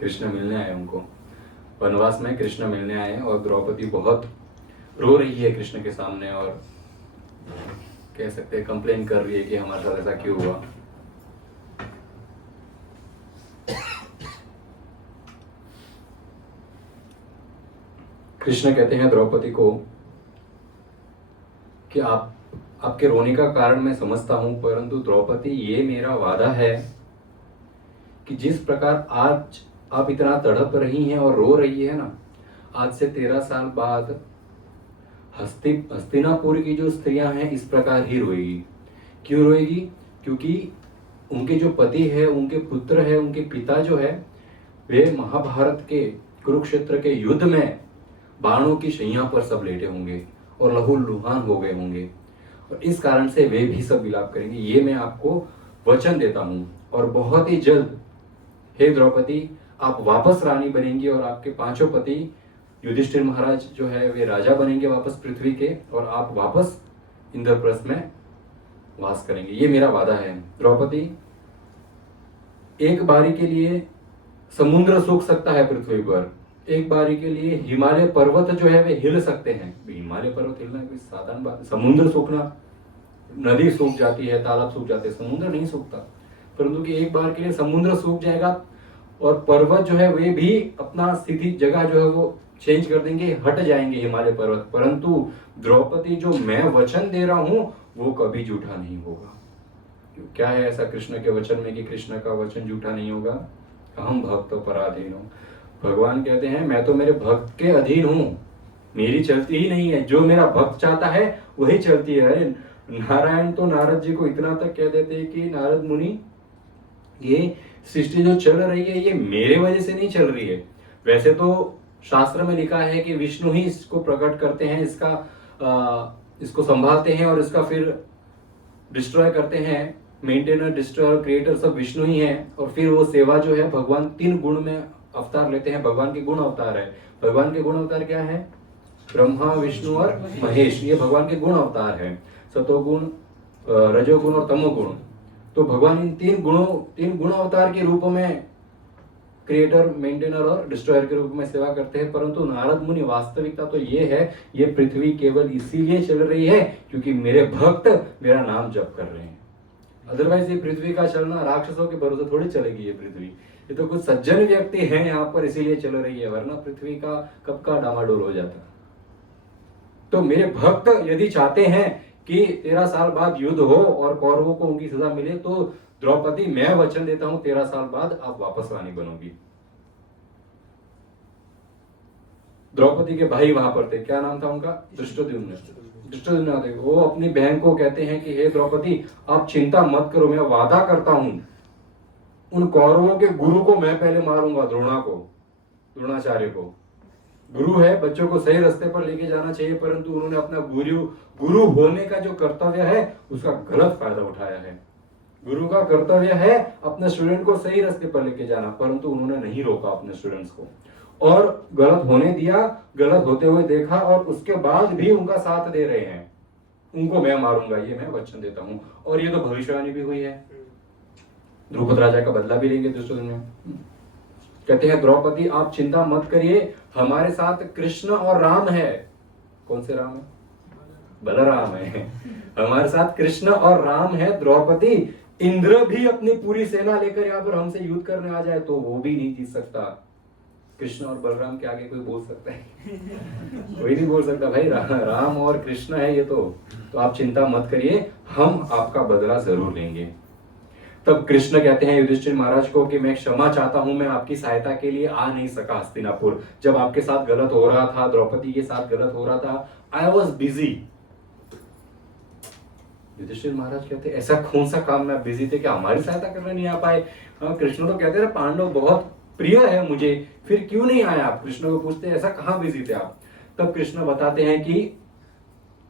कृष्ण मिलने आए उनको, वनवास में कृष्ण मिलने आए और द्रौपदी बहुत रो रही है कृष्ण के सामने और कह सकते हैं कंप्लेन कर रही है कि हमारे साथ ऐसा क्यों हुआ। कृष्ण कहते हैं द्रौपदी को कि आपके रोने का कारण मैं समझता हूं, परंतु द्रौपदी ये मेरा वादा है कि जिस प्रकार आज आप इतना तड़प रही हैं और रो रही है ना, आज से 13 साल बाद हस्तिनापुर की जो स्त्रियां हैं इस प्रकार ही रोएगी। क्यों रोएगी? क्योंकि उनके जो पति है, उनके पुत्र है, उनके पिता जो है, वे महाभारत के कुरुक्षेत्र के युद्ध में बाणों की शैया पर सब लेटे होंगे और लहूलुहान हो गए होंगे, और इस कारण से वे भी सब विलाप करेंगे। ये मैं आपको वचन देता हूं और बहुत ही जल्द हे द्रौपदी आप वापस रानी बनेंगी और आपके 5 पति युधिष्ठिर महाराज जो है वे राजा बनेंगे वापस पृथ्वी के, और आप वापस इंद्रप्रस्थ में वास करेंगे। ये मेरा वादा है। द्रौपदी, एक बारी के लिए समुद्र सूख सकता है पृथ्वी पर, एक बारी के लिए हिमालय पर्वत जो है वे हिल सकते हैं। हिमालय पर्वत हिलना कोई साधारण बात है। समुद्र सूखना, नदी सूख जाती है, तालाब सूख जाते हैं, समुद्र नहीं सूखता। परंतु कि एक बार के लिए समुद्र सूख जाएगा और पर्वत जो है वे भी अपना स्थिति जगह जो है वो चेंज कर देंगे, हट जाएंगे हिमालय पर्वत। परंतु द्रौपदी जो मैं वचन दे रहा हूं वो कभी झूठा नहीं होगा। क्या है ऐसा कृष्ण के वचन में कि कृष्ण का वचन झूठा नहीं होगा? अहम भक्त पराधीन हूं। भगवान कहते हैं मैं तो मेरे भक्त के अधीन हूं, मेरी चलती ही नहीं है, जो मेरा भक्त चाहता है वही चलती है। अरे नारायण तो नारद जी को इतना तक कह देते हैं कि नारद मुनि, ये सृष्टि जो चल रही है ये मेरे वजह से नहीं चल रही है। वैसे तो शास्त्र में लिखा है कि विष्णु ही इसको प्रकट करते हैं, इसको संभालते हैं और इसका फिर डिस्ट्रॉय करते हैं। मेंटेनर, डिस्ट्रॉयर, क्रिएटर सब विष्णु ही है। और फिर वो सेवा जो है भगवान 3 गुण में अवतार लेते हैं। भगवान के गुण अवतार है। भगवान के गुण अवतार क्या है? ब्रह्मा, विष्णु और महेश, ये भगवान के गुण अवतार है। सतोगुण, रजोगुण और तमोगुण। तो भगवान इन 3 गुण अवतार के रूप में क्रिएटर, मेंटेनर और डिस्ट्रॉयर के रूप में सेवा करते हैं। परंतु नारद मुनि, वास्तविकता तो ये है, ये पृथ्वी केवल इसीलिए चल रही है क्योंकि मेरे भक्त मेरा नाम जप कर रहे हैं। अदरवाइज ये पृथ्वी का चलना राक्षसों के भरोसे थोड़ी चलेगी। ये पृथ्वी, ये तो कुछ सज्जन व्यक्ति हैं यहाँ पर, इसीलिए चल रही है, वरना पृथ्वी का कब का डामाडोल हो जाता। तो मेरे भक्त यदि चाहते हैं कि 13 साल बाद युद्ध हो और कौरवों को उनकी सजा मिले, तो द्रौपदी मैं वचन देता हूं 13 साल बाद आप वापस रानी बनोगी। द्रौपदी के भाई वहां पर थे, क्या नाम था उनका? धृष्टद्युम्न। धृष्टद्युम्न थे। वो अपनी बहन को कहते हैं कि हे द्रौपदी आप चिंता मत करो, मैं वादा करता हूं उन कौरवों के गुरु को मैं पहले मारूंगा, द्रोणाचार्य को। गुरु है, बच्चों को सही रास्ते पर लेके जाना चाहिए, परंतु उन्होंने अपना गुरु होने का जो कर्तव्य है उसका गलत फायदा उठाया है। गुरु का कर्तव्य है अपने स्टूडेंट को सही रास्ते पर लेके जाना, परंतु उन्होंने नहीं रोका अपने स्टूडेंट्स को और गलत होने दिया, गलत होते हुए देखा और उसके बाद भी उनका साथ दे रहे हैं। उनको मैं मारूंगा, ये मैं वचन देता हूं। और ये तो भविष्यवाणी भी हुई है। द्रुपद राजा का बदला भी लेंगे दुर्योधन। कहते हैं द्रौपदी आप चिंता मत करिए, हमारे साथ कृष्ण और राम है। कौन से राम है? बलराम है। हमारे साथ कृष्ण और राम है। द्रौपदी, इंद्र भी अपनी पूरी सेना लेकर यहाँ पर हमसे युद्ध करने आ जाए तो वो भी नहीं जीत सकता। कृष्ण और बलराम के आगे कोई बोल सकता है? कोई नहीं बोल सकता भाई। राम और कृष्ण है ये तो आप चिंता मत करिए, हम आपका बदला जरूर लेंगे। तब कृष्ण कहते हैं युधिष्ठिर महाराज को कि मैं क्षमा चाहता हूं, मैं आपकी सहायता के लिए आ नहीं सका हस्तिनापुर। जब आपके साथ गलत हो रहा था, द्रौपदी के साथ गलत हो रहा था, आई वॉज बिजी। युधिष्ठिर महाराज कहते ऐसा कौन सा काम में बिजी थे कि हमारी सहायता करने नहीं आ पाए? कृष्ण तो कहते पांडव बहुत प्रिय है मुझे, फिर क्यों नहीं आया आप? कृष्ण को पूछते ऐसा कहां बिजी थे आप? तब कृष्ण बताते हैं कि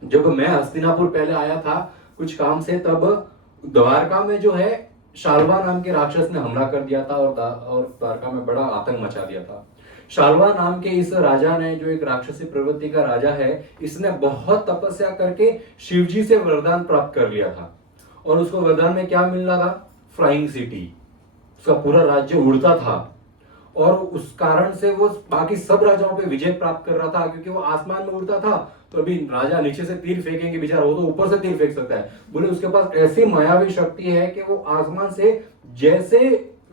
जब मैं हस्तिनापुर पहले आया था कुछ काम से, तब द्वारका में जो है शाल्वा नाम के राक्षस ने हमला कर दिया था और द्वारका में बड़ा आतंक मचा दिया था। शाल्वा नाम के इस राजा ने, जो एक राक्षसी प्रवृत्ति का राजा है, इसने बहुत तपस्या करके शिवजी से वरदान प्राप्त कर लिया था। और उसको वरदान में क्या मिल रहा था? Flying city. उसका पूरा राज्य उड़ता था और उस कारण से वो बाकी सब राजाओं पे विजय प्राप्त कर रहा था, क्योंकि वो आसमान में उड़ता था। तो अभी राजा नीचे से तीर फेंकेंगे बेचारा, वो तो ऊपर से तीर फेंक सकता है। बोले उसके पास ऐसी मायावी शक्ति है कि वो आसमान से जैसे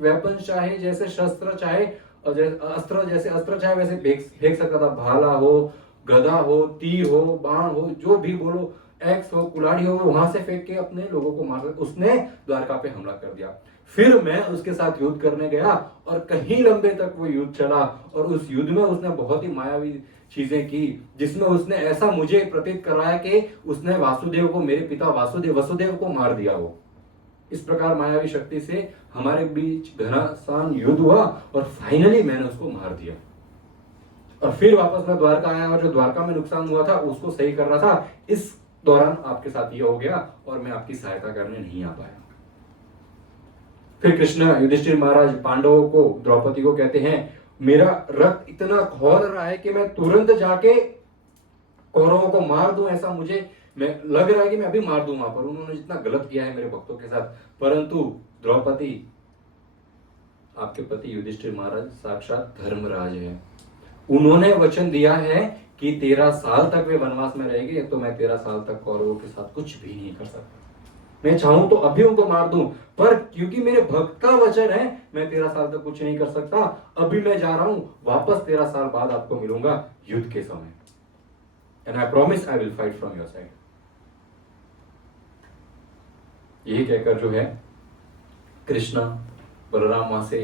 वेपन चाहे, जैसे शस्त्र चाहे, और जैसे अस्त्र चाहे वैसे फेंक सकता था। भाला हो, गदा हो, तीर हो, बाण हो, जो भी बोलो, एक्स हो, कुल्हाड़ी हो, वहां से फेंक के अपने लोगों को मार सकता। उसने द्वारका पे हमला कर दिया। फिर मैं उसके साथ युद्ध करने गया और कहीं लंबे तक वो युद्ध चला, और उस युद्ध में उसने बहुत ही मायावी चीजें की, जिसमें उसने ऐसा मुझे प्रतीत कराया कि उसने वासुदेव को, मेरे पिता वसुदेव को मार दिया। वो इस प्रकार मायावी शक्ति से हमारे बीच घमासान युद्ध हुआ और फाइनली मैंने उसको मार दिया। और फिर वापस मैं द्वारका आया, और जो द्वारका में नुकसान हुआ था उसको सही कर रहा था। इस दौरान आपके साथ ये हो गया और मैं आपकी सहायता करने नहीं आ पाया। फिर कृष्ण, युधिष्ठिर महाराज पांडवों को, द्रौपदी को कहते हैं, मेरा रक्त इतना खौल रहा है कि मैं तुरंत जाके कौरवों को मार दूं, ऐसा मुझे मैं लग रहा है कि मैं अभी मार दूं वहां पर। उन्होंने जितना गलत किया है मेरे भक्तों के साथ। परंतु द्रौपदी, आपके पति युधिष्ठिर महाराज साक्षात धर्मराज है। उन्होंने वचन दिया है कि 13 साल तक वे वनवास में रहेंगे, तो मैं 13 साल तक कौरवों के साथ कुछ भी नहीं कर सकता। मैं चाहूं तो अभी उनको मार दूं, पर क्योंकि मेरे भक्त का वचन है, मैं 13 साल तक कुछ नहीं कर सकता। अभी मैं जा रहा हूं, वापस 13 साल बाद आपको मिलूंगा युद्ध के समय। And I promise I will fight from your side. यही कहकर जो है कृष्ण बलराम वहां से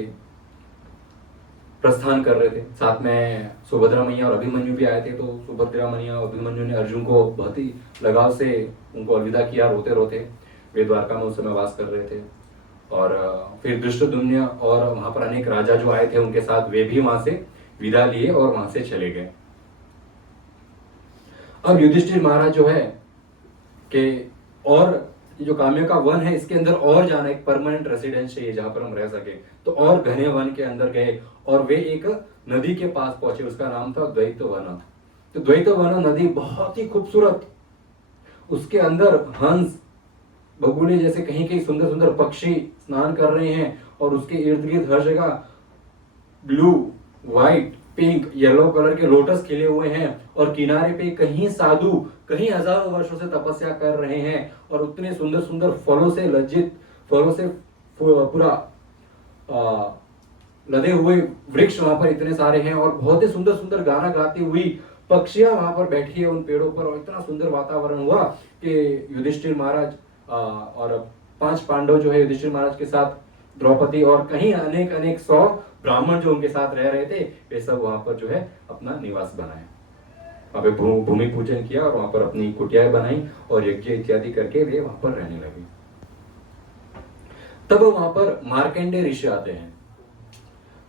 प्रस्थान कर रहे थे। साथ में सुभद्रा मैया और अभिमन्यु भी आए थे। तो सुभद्रा मैया और अभिमन्यु ने अर्जुन को बहुत ही लगाव से उनको अलविदा किया, रोते रोते। वे द्वारका में उस समय वास कर रहे थे। और फिर धृष्टद्युम्न और वहां पर अनेक राजा जो आए थे उनके साथ वे भी वहां से विदा लिए और वहां से चले गए। अब युधिष्ठिर महाराज जो है कि और जो काम्य का वन है इसके अंदर और जाना, एक परमानेंट रेसिडेंस चाहिए जहां पर हम रह सके। तो और घने वन के अंदर गए और वे एक नदी के पास पहुंचे, उसका नाम था द्वैत वन। तो द्वैत वन नदी बहुत ही खूबसूरत, उसके अंदर हंस बगुले जैसे कहीं कहीं सुंदर सुंदर पक्षी स्नान कर रहे हैं, और उसके इर्द गिर्द हर जगह blue, white, pink, yellow colour के लोटस खिले हुए हैं। और किनारे पे कहीं साधु कहीं हजारों वर्षों से तपस्या कर रहे हैं, और उतने सुंदर सुंदर फलों से लज्जित, फलों से पूरा लदे हुए वृक्ष वहां पर इतने सारे हैं, और बहुत ही सुंदर सुंदर गाना गाती हुई पक्षियां वहां पर बैठी है उन पेड़ों पर। और इतना सुंदर वातावरण हुआ कि युधिष्ठिर महाराज और 5 पांडव जो है युधिष्ठिर महाराज के साथ, द्रौपदी और कहीं अनेक अनेक 100 ब्राह्मण जो उनके साथ रह रहे थे, वे सब वहां पर जो है अपना निवास बनाए। वहां पे भूमि पूजन किया और वहां पर अपनी कुटियाएं बनाई और यज्ञ इत्यादि करके वे वहां पर रहने लगे। तब वहां पर मार्कंडेय ऋषि आते हैं।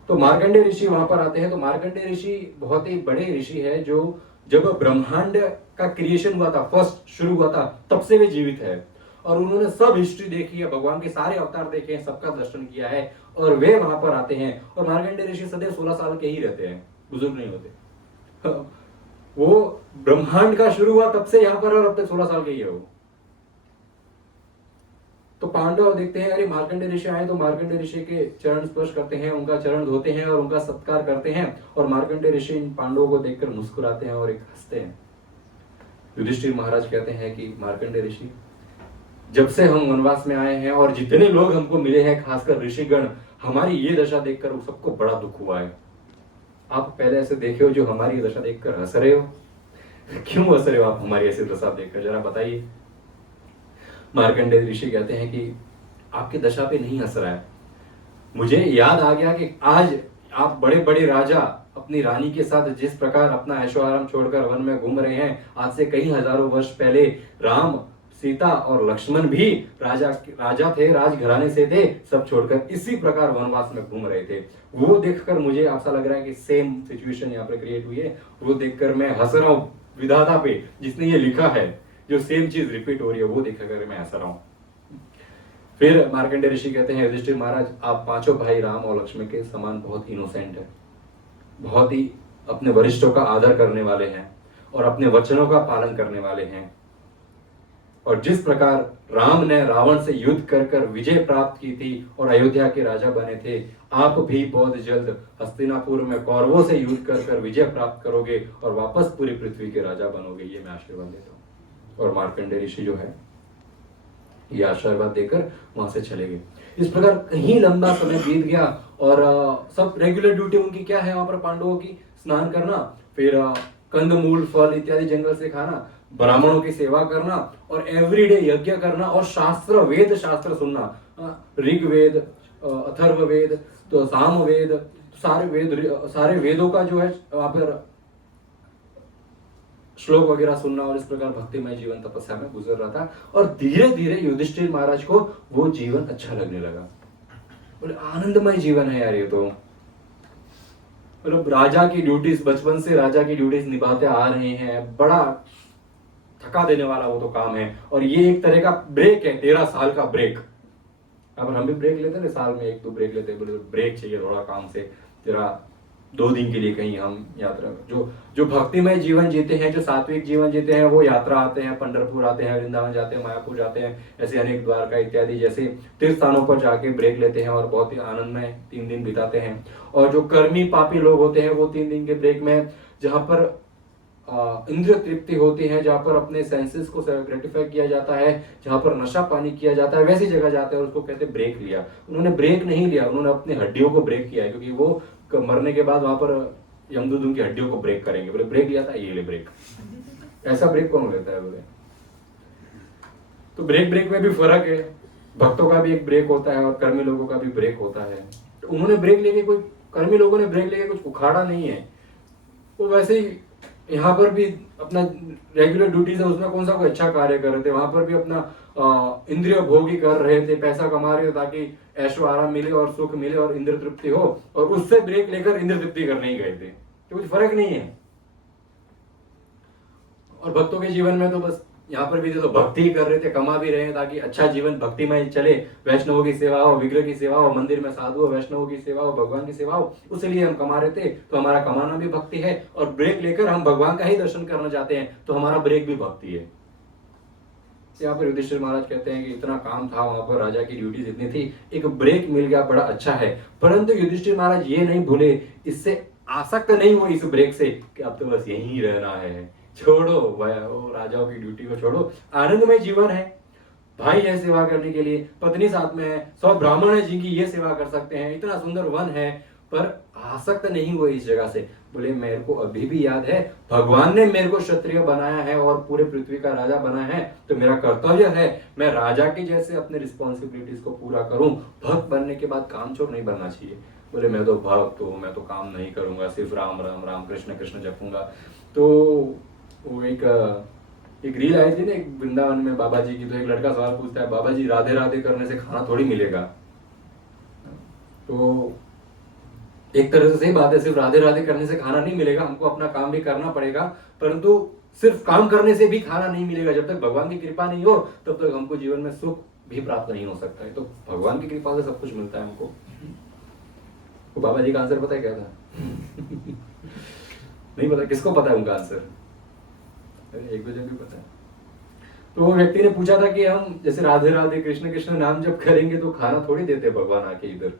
तो मार्कंडेय ऋषि वहां पर आते हैं। तो मार्कंडेय ऋषि बहुत ही बड़े ऋषि है, जो जब ब्रह्मांड का क्रिएशन हुआ था, फर्स्ट शुरू हुआ था, तब से वे जीवित है। और उन्होंने सब हिस्ट्री देखी है, भगवान के सारे अवतार देखे हैं, सबका दर्शन किया है, और वे वहां पर आते हैं। और मार्कंडेय ऋषि सदैव 16 साल के ही रहते हैं, बुजुर्ग नहीं होते। वो ब्रह्मांड का शुरू हुआ तब से यहां पर, और अब तक 16 साल के ही है वो। तो पांडव देखते हैं, अरे मार्कंडेय ऋषि आए, तो मार्कंडेय ऋषि के चरण स्पर्श करते हैं, उनका चरण धोते हैं और उनका सत्कार करते हैं। और मार्कंडेय ऋषि इन पांडवों को देखकर मुस्कुराते हैं और एक हंसते हैं। युधिष्ठिर महाराज कहते हैं कि मार्कंडेय ऋषि, जब से हम वनवास में आए हैं और जितने लोग हमको मिले हैं, खासकर ऋषिगण, हमारी ये दशा देखकर सबको बड़ा दुख हुआ है। आप पहले ऐसे देखे हो जो हमारी दशा देखकर हंस रहे हो? क्यों हंस रहे हो आप हमारी ऐसी दशा देखकर, जरा बताइए। मार्कंडेय ऋषि कहते हैं कि आपकी दशा पे नहीं हंस रहा है, मुझे याद आ गया कि आज आप बड़े बड़े राजा अपनी रानी के साथ जिस प्रकार अपना ऐशो आराम छोड़कर वन में घूम रहे हैं, आज से कई हजारों वर्ष पहले राम, सीता और लक्ष्मण भी राजा थे, राजघराने से थे, सब छोड़कर इसी प्रकार वनवास में घूम रहे थे। वो देखकर मुझे ऐसा लग रहा है कि सेम सिचुएशन यहाँ पर क्रिएट हुई है। वो देखकर मैं हंस रहा हूँ विधाता पे, जिसने ये लिखा है, जो सेम चीज रिपीट हो रही है, वो देखकर मैं हंस रहा हूँ। फिर मार्कंडेय ऋषि कहते हैं, युधिष्ठिर महाराज, आप पांचों भाई राम और लक्ष्मण के समान बहुत इनोसेंट है, बहुत ही अपने वरिष्ठों का आदर करने वाले हैं और अपने वचनों का पालन करने वाले हैं। और जिस प्रकार राम ने रावण से युद्ध कर कर विजय प्राप्त की थी और अयोध्या के राजा बने थे, आप भी बहुत जल्द हस्तिनापुर में कौरवों से युद्ध कर कर विजय प्राप्त करोगे और वापस पूरी पृथ्वी के राजा बनोगे, ये मैं आशीर्वाद देता हूँ। और मार्कंडेय ऋषि जो है ये आशीर्वाद देकर वहां से चले गए। इस प्रकार कहीं लंबा समय बीत गया और सब रेगुलर ड्यूटी उनकी क्या है वहां पर पांडवों की, स्नान करना, फिर कंदमूल फल इत्यादि जंगल से खाना, ब्राह्मणों की सेवा करना और एवरीडे यज्ञ करना और शास्त्र वेद शास्त्र सुनना, ऋग्वेद, अथर्ववेद, तो सामवेद, सारे वेदों का जो है वहां पर श्लोक वगैरह सुनना और इस प्रकार भक्तिमय जीवन तपस्या में गुजर रहा था। और धीरे धीरे युधिष्ठिर महाराज को वो जीवन अच्छा लगने लगा। बोले आनंदमय जीवन है यार ये तो, मतलब राजा की ड्यूटीज, बचपन से राजा की ड्यूटीज निभाते आ रहे हैं, बड़ा थका देने वाला वो तो काम है और ये एक तरह का ब्रेक है, 13 साल का ब्रेक। अब हम भी ब्रेक लेते ना, साल में 1-2 ब्रेक लेते, बोले ब्रेक चाहिए थोड़ा काम से, जरा 2 दिन के लिए कहीं हम यात्रा, जो भक्तिमय जीवन जीते हैं, जो सात्विक जीवन जीते हैं, वो यात्रा आते हैं, पंढरपुर आते हैं, वृंदावन जाते हैं, मायापुर जाते हैं, ऐसे अनेक द्वारका इत्यादि जैसे तीर्थ स्थानों पर जाके ब्रेक लेते हैं और बहुत ही आनंदमय 3 दिन बिताते हैं। और जो कर्मी पापी लोग होते हैं वो 3 दिन के ब्रेक में, जहां पर इंद्रिय तृप्ति होती है, जहां पर अपने सेंसेस को ग्रेटिफाई किया जाता है, जहां पर नशा पानी किया जाता है, वैसी जगह जाते हैं, उसको कहते हैं ब्रेक लिया। उन्होंने ब्रेक नहीं लिया, उन्होंने अपनी हड्डियों को ब्रेक किया है, क्योंकि वो मरने के बाद वहां पर यमदूत उनकी हड्डियों को ब्रेक करेंगे। बोले ब्रेक लिया था, ये ले ब्रेक। ऐसा ब्रेक कौन लेता है? बोले तो ब्रेक में भी फर्क है, भक्तों का भी एक ब्रेक होता है और कर्मी लोगों का भी ब्रेक होता है। तो उन्होंने ब्रेक लेके, कोई कर्मी लोगों ने ब्रेक लेके कुछ उखाड़ा नहीं है, वो वैसे ही यहाँ पर भी अपना रेगुलर ड्यूटीज है, उसमें कौन सा कोई अच्छा कार्य कर रहे थे, वहां पर भी अपना इंद्रिय भोग ही कर रहे थे, पैसा कमा रहे थे ताकि ऐशो आराम मिले और सुख मिले और इंद्र तृप्ति हो, और उससे ब्रेक लेकर इंद्र तृप्ति करने ही गए थे, तो कुछ फर्क नहीं है। और भक्तों के जीवन में तो बस यहाँ पर भी तो भक्ति ही कर रहे थे, कमा भी रहे हैं ताकि अच्छा जीवन भक्तिमय चले, वैष्णवों की सेवा हो, विग्रह की सेवा हो, मंदिर में साधु हो, वैष्णवों की सेवा हो, भगवान की सेवा हो, उसलिए हम कमा रहे थे। तो हमारा कमाना भी भक्ति है और ब्रेक लेकर हम भगवान का ही दर्शन करना चाहते हैं, तो हमारा ब्रेक भी भक्ति है। यहाँ पर युधिष्ठिर महाराज कहते हैं कि इतना काम था वहां पर, राजा की ड्यूटीज इतनी थी, एक ब्रेक मिल गया, बड़ा अच्छा है। परंतु युधिष्ठिर महाराज ये नहीं भूले, इससे आसक्त नहीं हुए इस ब्रेक से कि अब तो बस यहीं रहना है, छोड़ो वो राजाओं की ड्यूटी को छोड़ो, आनंदमय जीवन है, भाई है सेवा करने के लिए, पत्नी साथ में है, 100 ब्राह्मण है जिनकी ये सेवा कर सकते हैं, इतना सुंदर वन है, पर आसक्त नहीं हुए इस जगह से। बोले मेरे को अभी भी याद है, भगवान ने मेरे को क्षत्रिय बनाया है और पूरे पृथ्वी का राजा बनाया है, तो मेरा कर्तव्य है मैं राजा के जैसे अपने रिस्पॉन्सिबिलिटीज को पूरा करूं। भक्त बनने के बाद कामचोर नहीं बनना चाहिए। बोले मैं तो भक्त हूं, मैं तो काम नहीं करूंगा, सिर्फ राम राम राम कृष्ण कृष्ण जपूंगा। तो वो एक रील आई थी ना एक वृंदावन में बाबा जी की, तो एक लड़का सवाल पूछता है, बाबा जी राधे राधे करने से खाना थोड़ी मिलेगा? तो एक तरह से सही बात है, सिर्फ राधे राधे करने से खाना नहीं मिलेगा, हमको अपना काम भी करना पड़ेगा, परंतु सिर्फ काम करने से भी खाना नहीं मिलेगा। जब तक भगवान की कृपा नहीं हो तब तक हमको जीवन में सुख भी प्राप्त नहीं हो सकता है। तो भगवान की कृपा से सब कुछ मिलता है हमको। तो बाबा जी का आंसर पता है क्या था? नहीं पता? किसको पता है उनका आंसर? एक दो जन भी पता है। तो वो व्यक्ति ने पूछा था कि हम जैसे राधे राधे कृष्ण कृष्ण नाम जब करेंगे तो खाना थोड़ी देते भगवान आके इधर।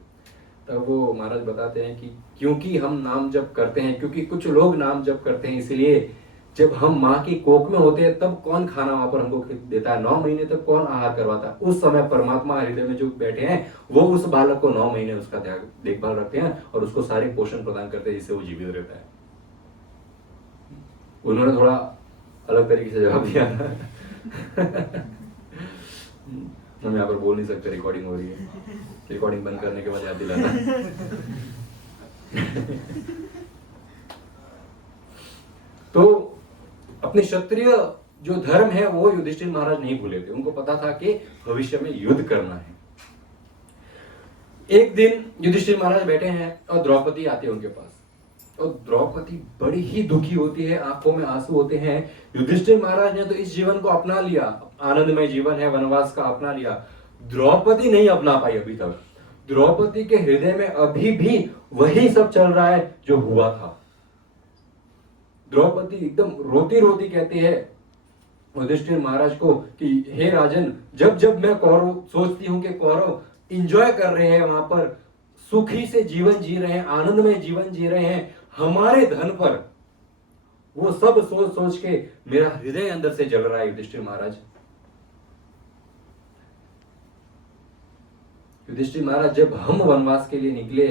तब वो महाराज बताते हैं कि क्योंकि हम नाम जप करते हैं, क्योंकि कुछ लोग नाम जप करते हैं, इसलिए जब हम माँ की कोख में होते हैं तब कौन खाना वहां पर हमको देता है? 9 महीने तक कौन आहार करवाता है? उस समय परमात्मा हृदय में जो बैठे हैं वो उस बालक को 9 महीने उसका देखभाल रखते हैं और उसको सारे पोषण प्रदान करते हैं जिससे वो जीवित रहता है। उन्होंने थोड़ा अलग तरीके से जवाब दिया था। हम यहाँ पर बोल नहीं सकते, रिकॉर्डिंग हो रही है, रिकॉर्डिंग बंद करने के बाद याद दिलाना। तो अपने क्षत्रिय जो धर्म है वो युधिष्ठिर महाराज नहीं भूले थे। उनको पता था कि भविष्य में युद्ध करना है। एक दिन युधिष्ठिर महाराज बैठे हैं और द्रौपदी आती है उनके पास, और द्रौपदी बड़ी ही दुखी होती है, आंखों में आंसू होते हैं। युधिष्ठिर महाराज ने तो इस जीवन को अपना लिया, आनंदमय जीवन है, वनवास का अपना लिया। द्रौपदी नहीं अपना पाई अभी तक। द्रौपदी के हृदय में अभी भी वही सब चल रहा है जो हुआ था। द्रौपदी एकदम रोती रोती कहती है युधिष्ठिर महाराज को कि हे राजन, जब जब मैं कौरव सोचती हूँ कि कौरव इंजॉय कर रहे हैं, वहां पर सुखी से जीवन जी रहे हैं, आनंद में जीवन जी रहे हैं, हमारे धन पर, वो सब सोच सोच के मेरा हृदय अंदर से जल रहा है। युधिष्ठिर महाराज, युधिष्ठिर महाराज, जब हम वनवास के लिए निकले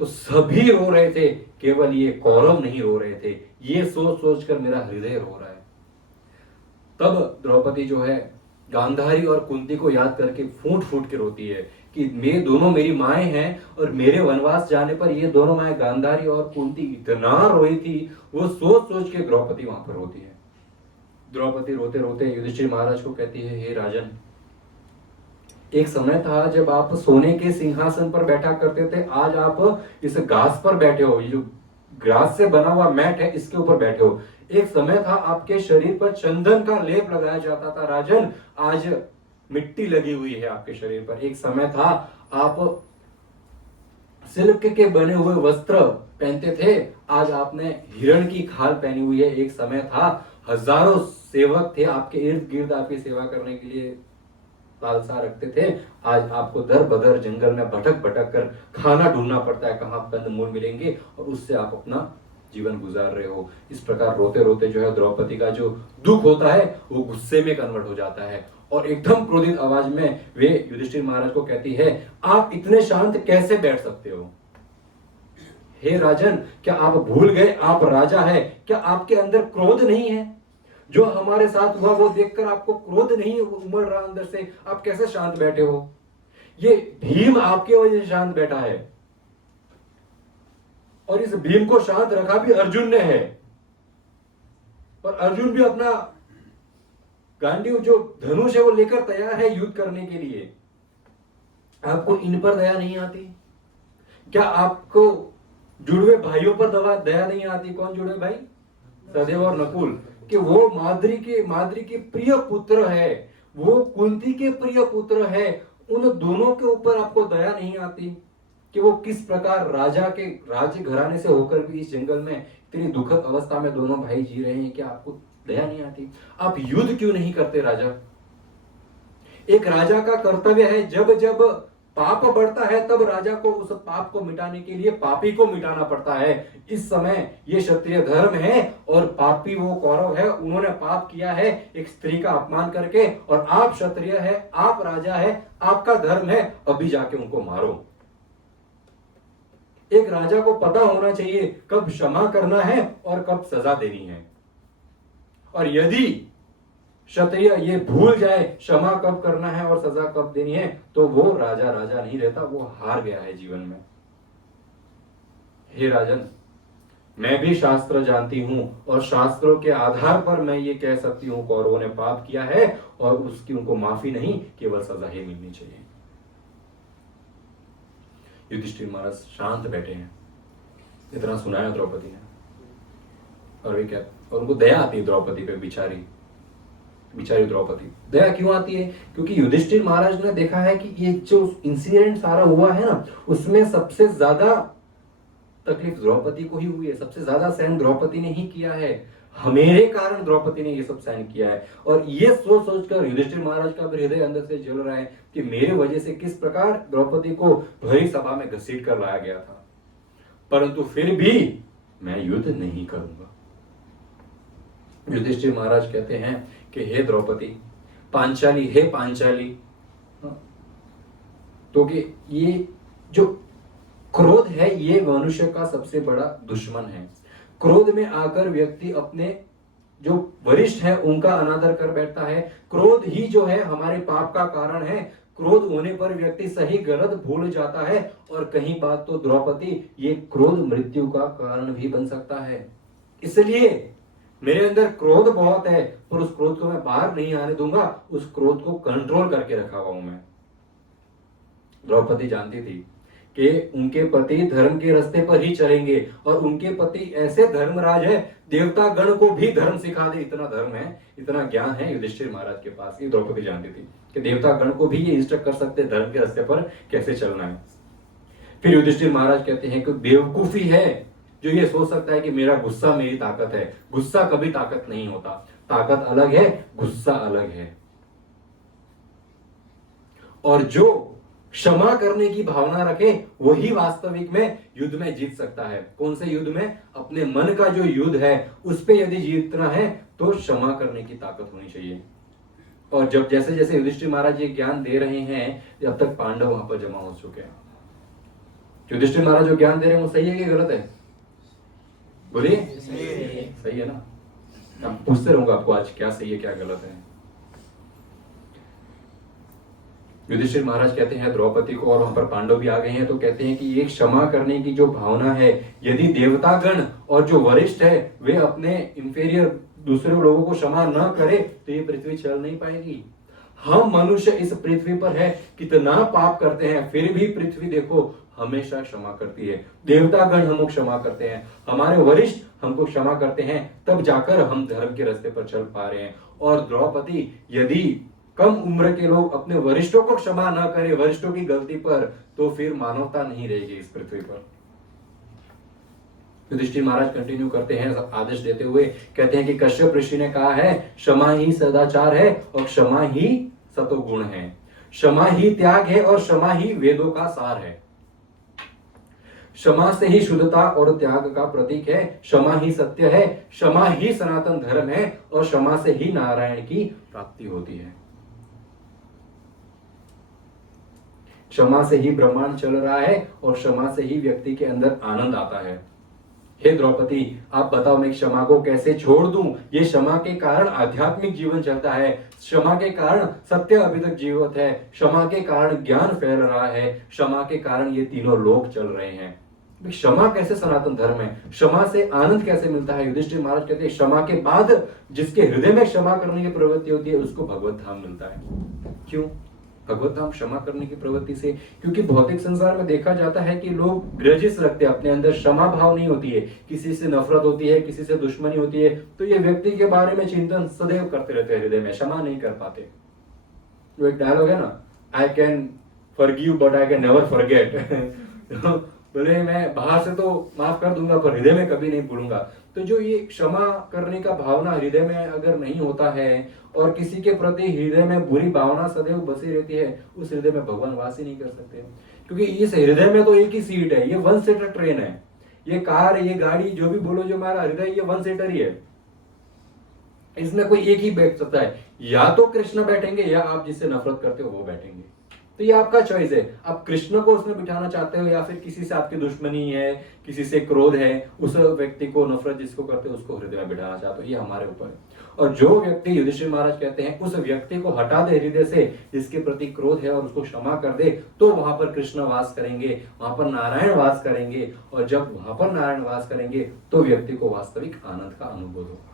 तो सभी रो रहे थे, केवल ये कौरव नहीं रो रहे थे। ये सोच सोच कर मेरा हृदय रो रहा है। तब द्रौपदी जो है गांधारी और कुंती को याद करके फूट फूट के रोती है कि मैं दोनों मेरी माएं हैं, और मेरे वनवास जाने पर ये दोनों माएं गांधारी और कुंती इतना रोई थी, वो सोच सोच के द्रौपदी वहां पर रोती है। द्रौपदी रोते रोते युधिष्ठिर महाराज को कहती है, हे राजन, एक समय था जब आप सोने के सिंहासन पर बैठा करते थे, आज आप इस घास पर बैठे हो, ये जो घास से बना हुआ मैट है इसके ऊपर बैठे हो। एक समय था आपके शरीर पर चंदन का लेप लगाया जाता था राजन, आज मिट्टी लगी हुई है आपके शरीर पर। एक समय था आप सिल्क के बने हुए वस्त्र पहनते थे, आज आपने हिरण की खाल पहनी हुई है। एक समय था हजारों सेवक थे आपके इर्द गिर्द आपकी सेवा करने के लिए लालसा रखते थे, आज आपको दर बदर जंगल में भटक भटक कर खाना ढूंढना पड़ता है, कहां कंदमूल मिलेंगे, और उससे आप अपना जीवन गुजार रहे हो। इस प्रकार रोते रोते जो है द्रौपदी का जो दुख होता है वो गुस्से में कन्वर्ट हो जाता है, और एकदम क्रोधित आवाज में वे युधिष्ठिर महाराज को कहती है, आप इतने शांत कैसे बैठ सकते हो? हे राजन, क्या आप भूल गए आप राजा है? क्या आपके अंदर क्रोध नहीं है? जो हमारे साथ हुआ वो देखकर आपको क्रोध नहीं उमड़ रहा अंदर से? आप कैसे शांत बैठे हो? ये भीम आपके वजह से शांत बैठा है, और इस भीम को शांत रखा भी अर्जुन ने है, और अर्जुन भी अपना गांडीव जो धनुष है वो लेकर तैयार है युद्ध करने के लिए। आपको इन पर दया नहीं आती? क्या आपको जुड़वे भाइयों पर दया नहीं आती? कौन जुड़वे भाई? सहदेव और नकुल, कि वो माद्री के प्रिय पुत्र है, वो कुंती के प्रिय पुत्र है, उन दोनों के ऊपर आपको दया नहीं आती कि वो किस प्रकार राज्य घराने से होकर भी इस जंगल में इतनी दुखद अवस्था में दोनों भाई जी रहे हैं? क्या आपको दया नहीं आती? आप युद्ध क्यों नहीं करते राजा? एक राजा का कर्तव्य है, जब जब पाप बढ़ता है तब राजा को उस पाप को मिटाने के लिए पापी को मिटाना पड़ता है। इस समय ये क्षत्रिय धर्म है, और पापी वो कौरव है, उन्होंने पाप किया है एक स्त्री का अपमान करके, और आप क्षत्रिय है, आप राजा है, आपका धर्म है, अभी जाके उनको मारो। एक राजा को पता होना चाहिए कब क्षमा करना है और कब सजा देनी है, और यदि क्षत्रिय ये भूल जाए क्षमा कब करना है और सजा कब देनी है, तो वो राजा नहीं रहता, वो हार गया है जीवन में। हे राजन, मैं भी शास्त्र जानती हूं, और शास्त्रों के आधार पर मैं ये कह सकती हूं कौरवों ने पाप किया है, और उसकी उनको माफी नहीं, केवल सजा ही मिलनी चाहिए। युधिष्ठिर महाराज शांत बैठे हैं, इतना सुनाया द्रौपदी ने, और वे क्या, और उनको दया आती है द्रौपदी पे। बेचारी द्रौपदी, दया क्यों आती है? क्योंकि युधिष्ठिर महाराज ने देखा है कि ये जो इंसिडेंट सारा हुआ है ना, उसमें सबसे ज्यादा तकलीफ द्रौपदी को ही हुई है, सबसे ज्यादा सहन द्रौपदी ने ही किया है, मेरे कारण द्रौपदी ने ये सब सहन किया है। और ये सोच सोचकर युधिष्ठिर महाराज का हृदय अंदर से जल रहा है कि मेरे वजह से किस प्रकार द्रौपदी को भरी सभा में घसीट कर लाया गया था, परंतु फिर भी मैं युद्ध नहीं करूंगा। युधिष्ठिर महाराज कहते हैं कि हे द्रौपदी, पांचाली, हे पांचाली, तो कि ये जो क्रोध है ये मनुष्य का सबसे बड़ा दुश्मन है। क्रोध में आकर व्यक्ति अपने जो वरिष्ठ है उनका अनादर कर बैठता है। क्रोध ही जो है हमारे पाप का कारण है। क्रोध होने पर व्यक्ति सही गलत भूल जाता है, और कहीं बात तो द्रौपदी, ये क्रोध मृत्यु का कारण भी बन सकता है। इसलिए मेरे अंदर क्रोध बहुत है, पर उस क्रोध को मैं बाहर नहीं आने दूंगा, उस क्रोध को कंट्रोल करके रखा हुआ हूं मैं। द्रौपदी जानती थी कि उनके पति धर्म के रास्ते पर ही चलेंगे, और उनके पति ऐसे धर्मराज है, देवता गण को भी धर्म सिखा दे, इतना धर्म है, इतना ज्ञान है युधिष्ठिर महाराज के पास। ये द्रौपदी जानती थी कि देवता गण को भी ये इंस्ट्रक्ट कर सकते धर्म के रास्ते पर कैसे चलना है। फिर युधिष्ठिर महाराज कहते हैं कि बेवकूफी है जो ये सोच सकता है कि मेरा गुस्सा मेरी ताकत है। गुस्सा कभी ताकत नहीं होता। ताकत अलग है, गुस्सा अलग है। और जो क्षमा करने की भावना रखे वही वास्तविक में युद्ध में जीत सकता है। कौन से युद्ध में? अपने मन का जो युद्ध है उस पे यदि जीतना है तो क्षमा करने की ताकत होनी चाहिए। और जब जैसे जैसे युधिष्ठिर महाराज ये ज्ञान दे रहे हैं, जब तक पांडव वहां पर जमा हो चुके हैं। युधिष्ठिर महाराज जो ज्ञान दे रहे हैं वो सही है कि गलत है? बोलिए। सही है ना? मैं पूछते रहूंगा आपको आज क्या सही है क्या गलत है। युधिष्ठिर महाराज कहते हैं द्रौपदी को, और वहां पर पांडव भी आ गए हैं, तो कहते हैं कि ये क्षमा करने की जो भावना है, यदि देवतागण और जो वरिष्ठ है वे अपने इंफीरियर दूसरे लोगों को क्षमा न करे तो ये पृथ्वी चल नहीं पाएगी। हम मनुष्य इस पृथ्वी पर है, कितना पाप करते हैं, फिर भी पृथ्वी देखो हमेशा क्षमा करती है। देवतागण हमको क्षमा करते हैं, हमारे वरिष्ठ हमको क्षमा करते हैं, तब जाकर हम धर्म के रास्ते पर चल पा रहे हैं। और द्रौपदी, यदि कम उम्र के लोग अपने वरिष्ठों को क्षमा न करें वरिष्ठों की गलती पर, तो फिर मानवता नहीं रहेगी इस पृथ्वी पर। युधिष्ठिर महाराज कंटिन्यू करते हैं आदेश देते हुए, कहते हैं कि कश्यप ऋषि ने कहा है क्षमा ही सदाचार है और क्षमा ही सतोगुण है, क्षमा ही त्याग है और क्षमा ही वेदों का सार है। क्षमा से ही शुद्धता और त्याग का प्रतीक है, क्षमा ही सत्य है, क्षमा ही सनातन धर्म है और क्षमा से ही नारायण की प्राप्ति होती है। क्षमा से ही ब्रह्मांड चल रहा है और क्षमा से ही व्यक्ति के अंदर आनंद आता है। हे द्रौपदी, आप बताओ मैं क्षमा को कैसे छोड़ दूं? ये क्षमा के कारण आध्यात्मिक जीवन चलता है, क्षमा के कारण सत्य अभी तक जीवित है, क्षमा के कारण ज्ञान फैल रहा है, क्षमा के कारण ये तीनों लोक चल रहे हैं। क्षमा कैसे सनातन धर्म है? क्षमा से आनंद कैसे मिलता है? युधिष्ठिर महाराज कहते हैं क्षमा के बाद जिसके हृदय में क्षमा करने की प्रवृत्ति होती है उसको भगवत धाम मिलता है। क्यों भगवत धाम? क्षमा करने की प्रवृत्ति से। क्योंकि भौतिक संसार में देखा जाता है कि लोग ग्रजेस रखते हैं, अपने अंदर क्षमा भाव नहीं होती है, किसी से नफरत होती है, किसी से दुश्मनी होती है, तो ये व्यक्ति के बारे में चिंतन सदैव करते रहते हैं, हृदय में क्षमा नहीं कर पाते। जो एक डायलॉग है ना, I can forgive but I can never forget. बोले मैं बाहर से तो माफ कर दूंगा पर हृदय में कभी नहीं भूलूंगा। तो जो ये क्षमा करने का भावना हृदय में अगर नहीं होता है और किसी के प्रति हृदय में बुरी भावना सदैव बसी रहती है, उस हृदय में भगवान वास ही नहीं कर सकते। क्योंकि इस हृदय में तो एक ही सीट है, ये वन सीटर ट्रेन है, ये कार, ये गाड़ी, जो भी बोलो, जो हमारा हृदय ये वन सीटर ही है, इसमें कोई एक ही बैठ सकता है। या तो कृष्ण बैठेंगे या आप जिससे नफरत करते हो वो बैठेंगे। तो ये आपका चॉइस है, आप कृष्ण को उसमें बिठाना चाहते हो या फिर किसी से आपकी दुश्मनी है, किसी से क्रोध है, उस व्यक्ति को नफरत जिसको करते हो उसको हृदय में बिठाना चाहते हो, ये हमारे ऊपर है। और जो व्यक्ति, युधिष्ठिर महाराज कहते हैं, उस व्यक्ति को हटा दे हृदय से जिसके प्रति क्रोध है और उसको क्षमा कर दे, तो वहां पर कृष्ण वास करेंगे, वहां पर नारायण वास करेंगे। और जब वहां पर नारायण वास करेंगे तो व्यक्ति को वास्तविक आनंद का अनुभव होगा।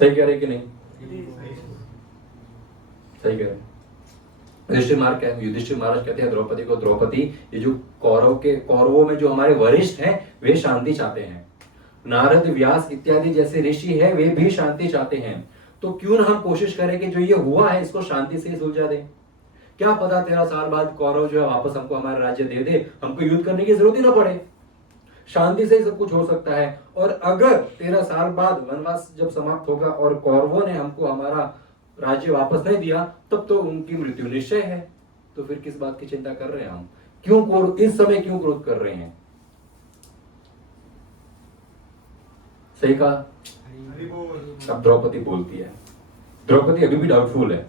सही कह रहे कि नहीं? सही कह रहे हैं। युधिष्ठिर महाराज कहते हैं द्रौपदी को, द्रौपदी, ये जो कौरवों में जो हमारे वरिष्ठ हैं वे शांति चाहते हैं, नारद, व्यास इत्यादि जैसे ऋषि हैं वे भी शांति चाहते हैं। तो क्यों ना हम कोशिश करें कि जो ये हुआ है इसको शांति से सुलझा दें। क्या पता 13 साल बाद कौरव जो है वापस हमको हमारा राज्य दे दे, हमको युद्ध करने की जरूरत ही ना पड़े, शांति से ही सब कुछ हो सकता है। और अगर 13 साल बाद वनवास जब समाप्त होगा और कौरवों ने हमको हमारा राज्य वापस नहीं दिया, तब तो उनकी मृत्यु निश्चय है। तो फिर किस बात की चिंता कर रहे हैं हम? क्यों इस समय क्यों क्रोध कर रहे हैं? सही कहा। अब द्रौपदी बोलती है, द्रौपदी अभी भी डाउटफुल है।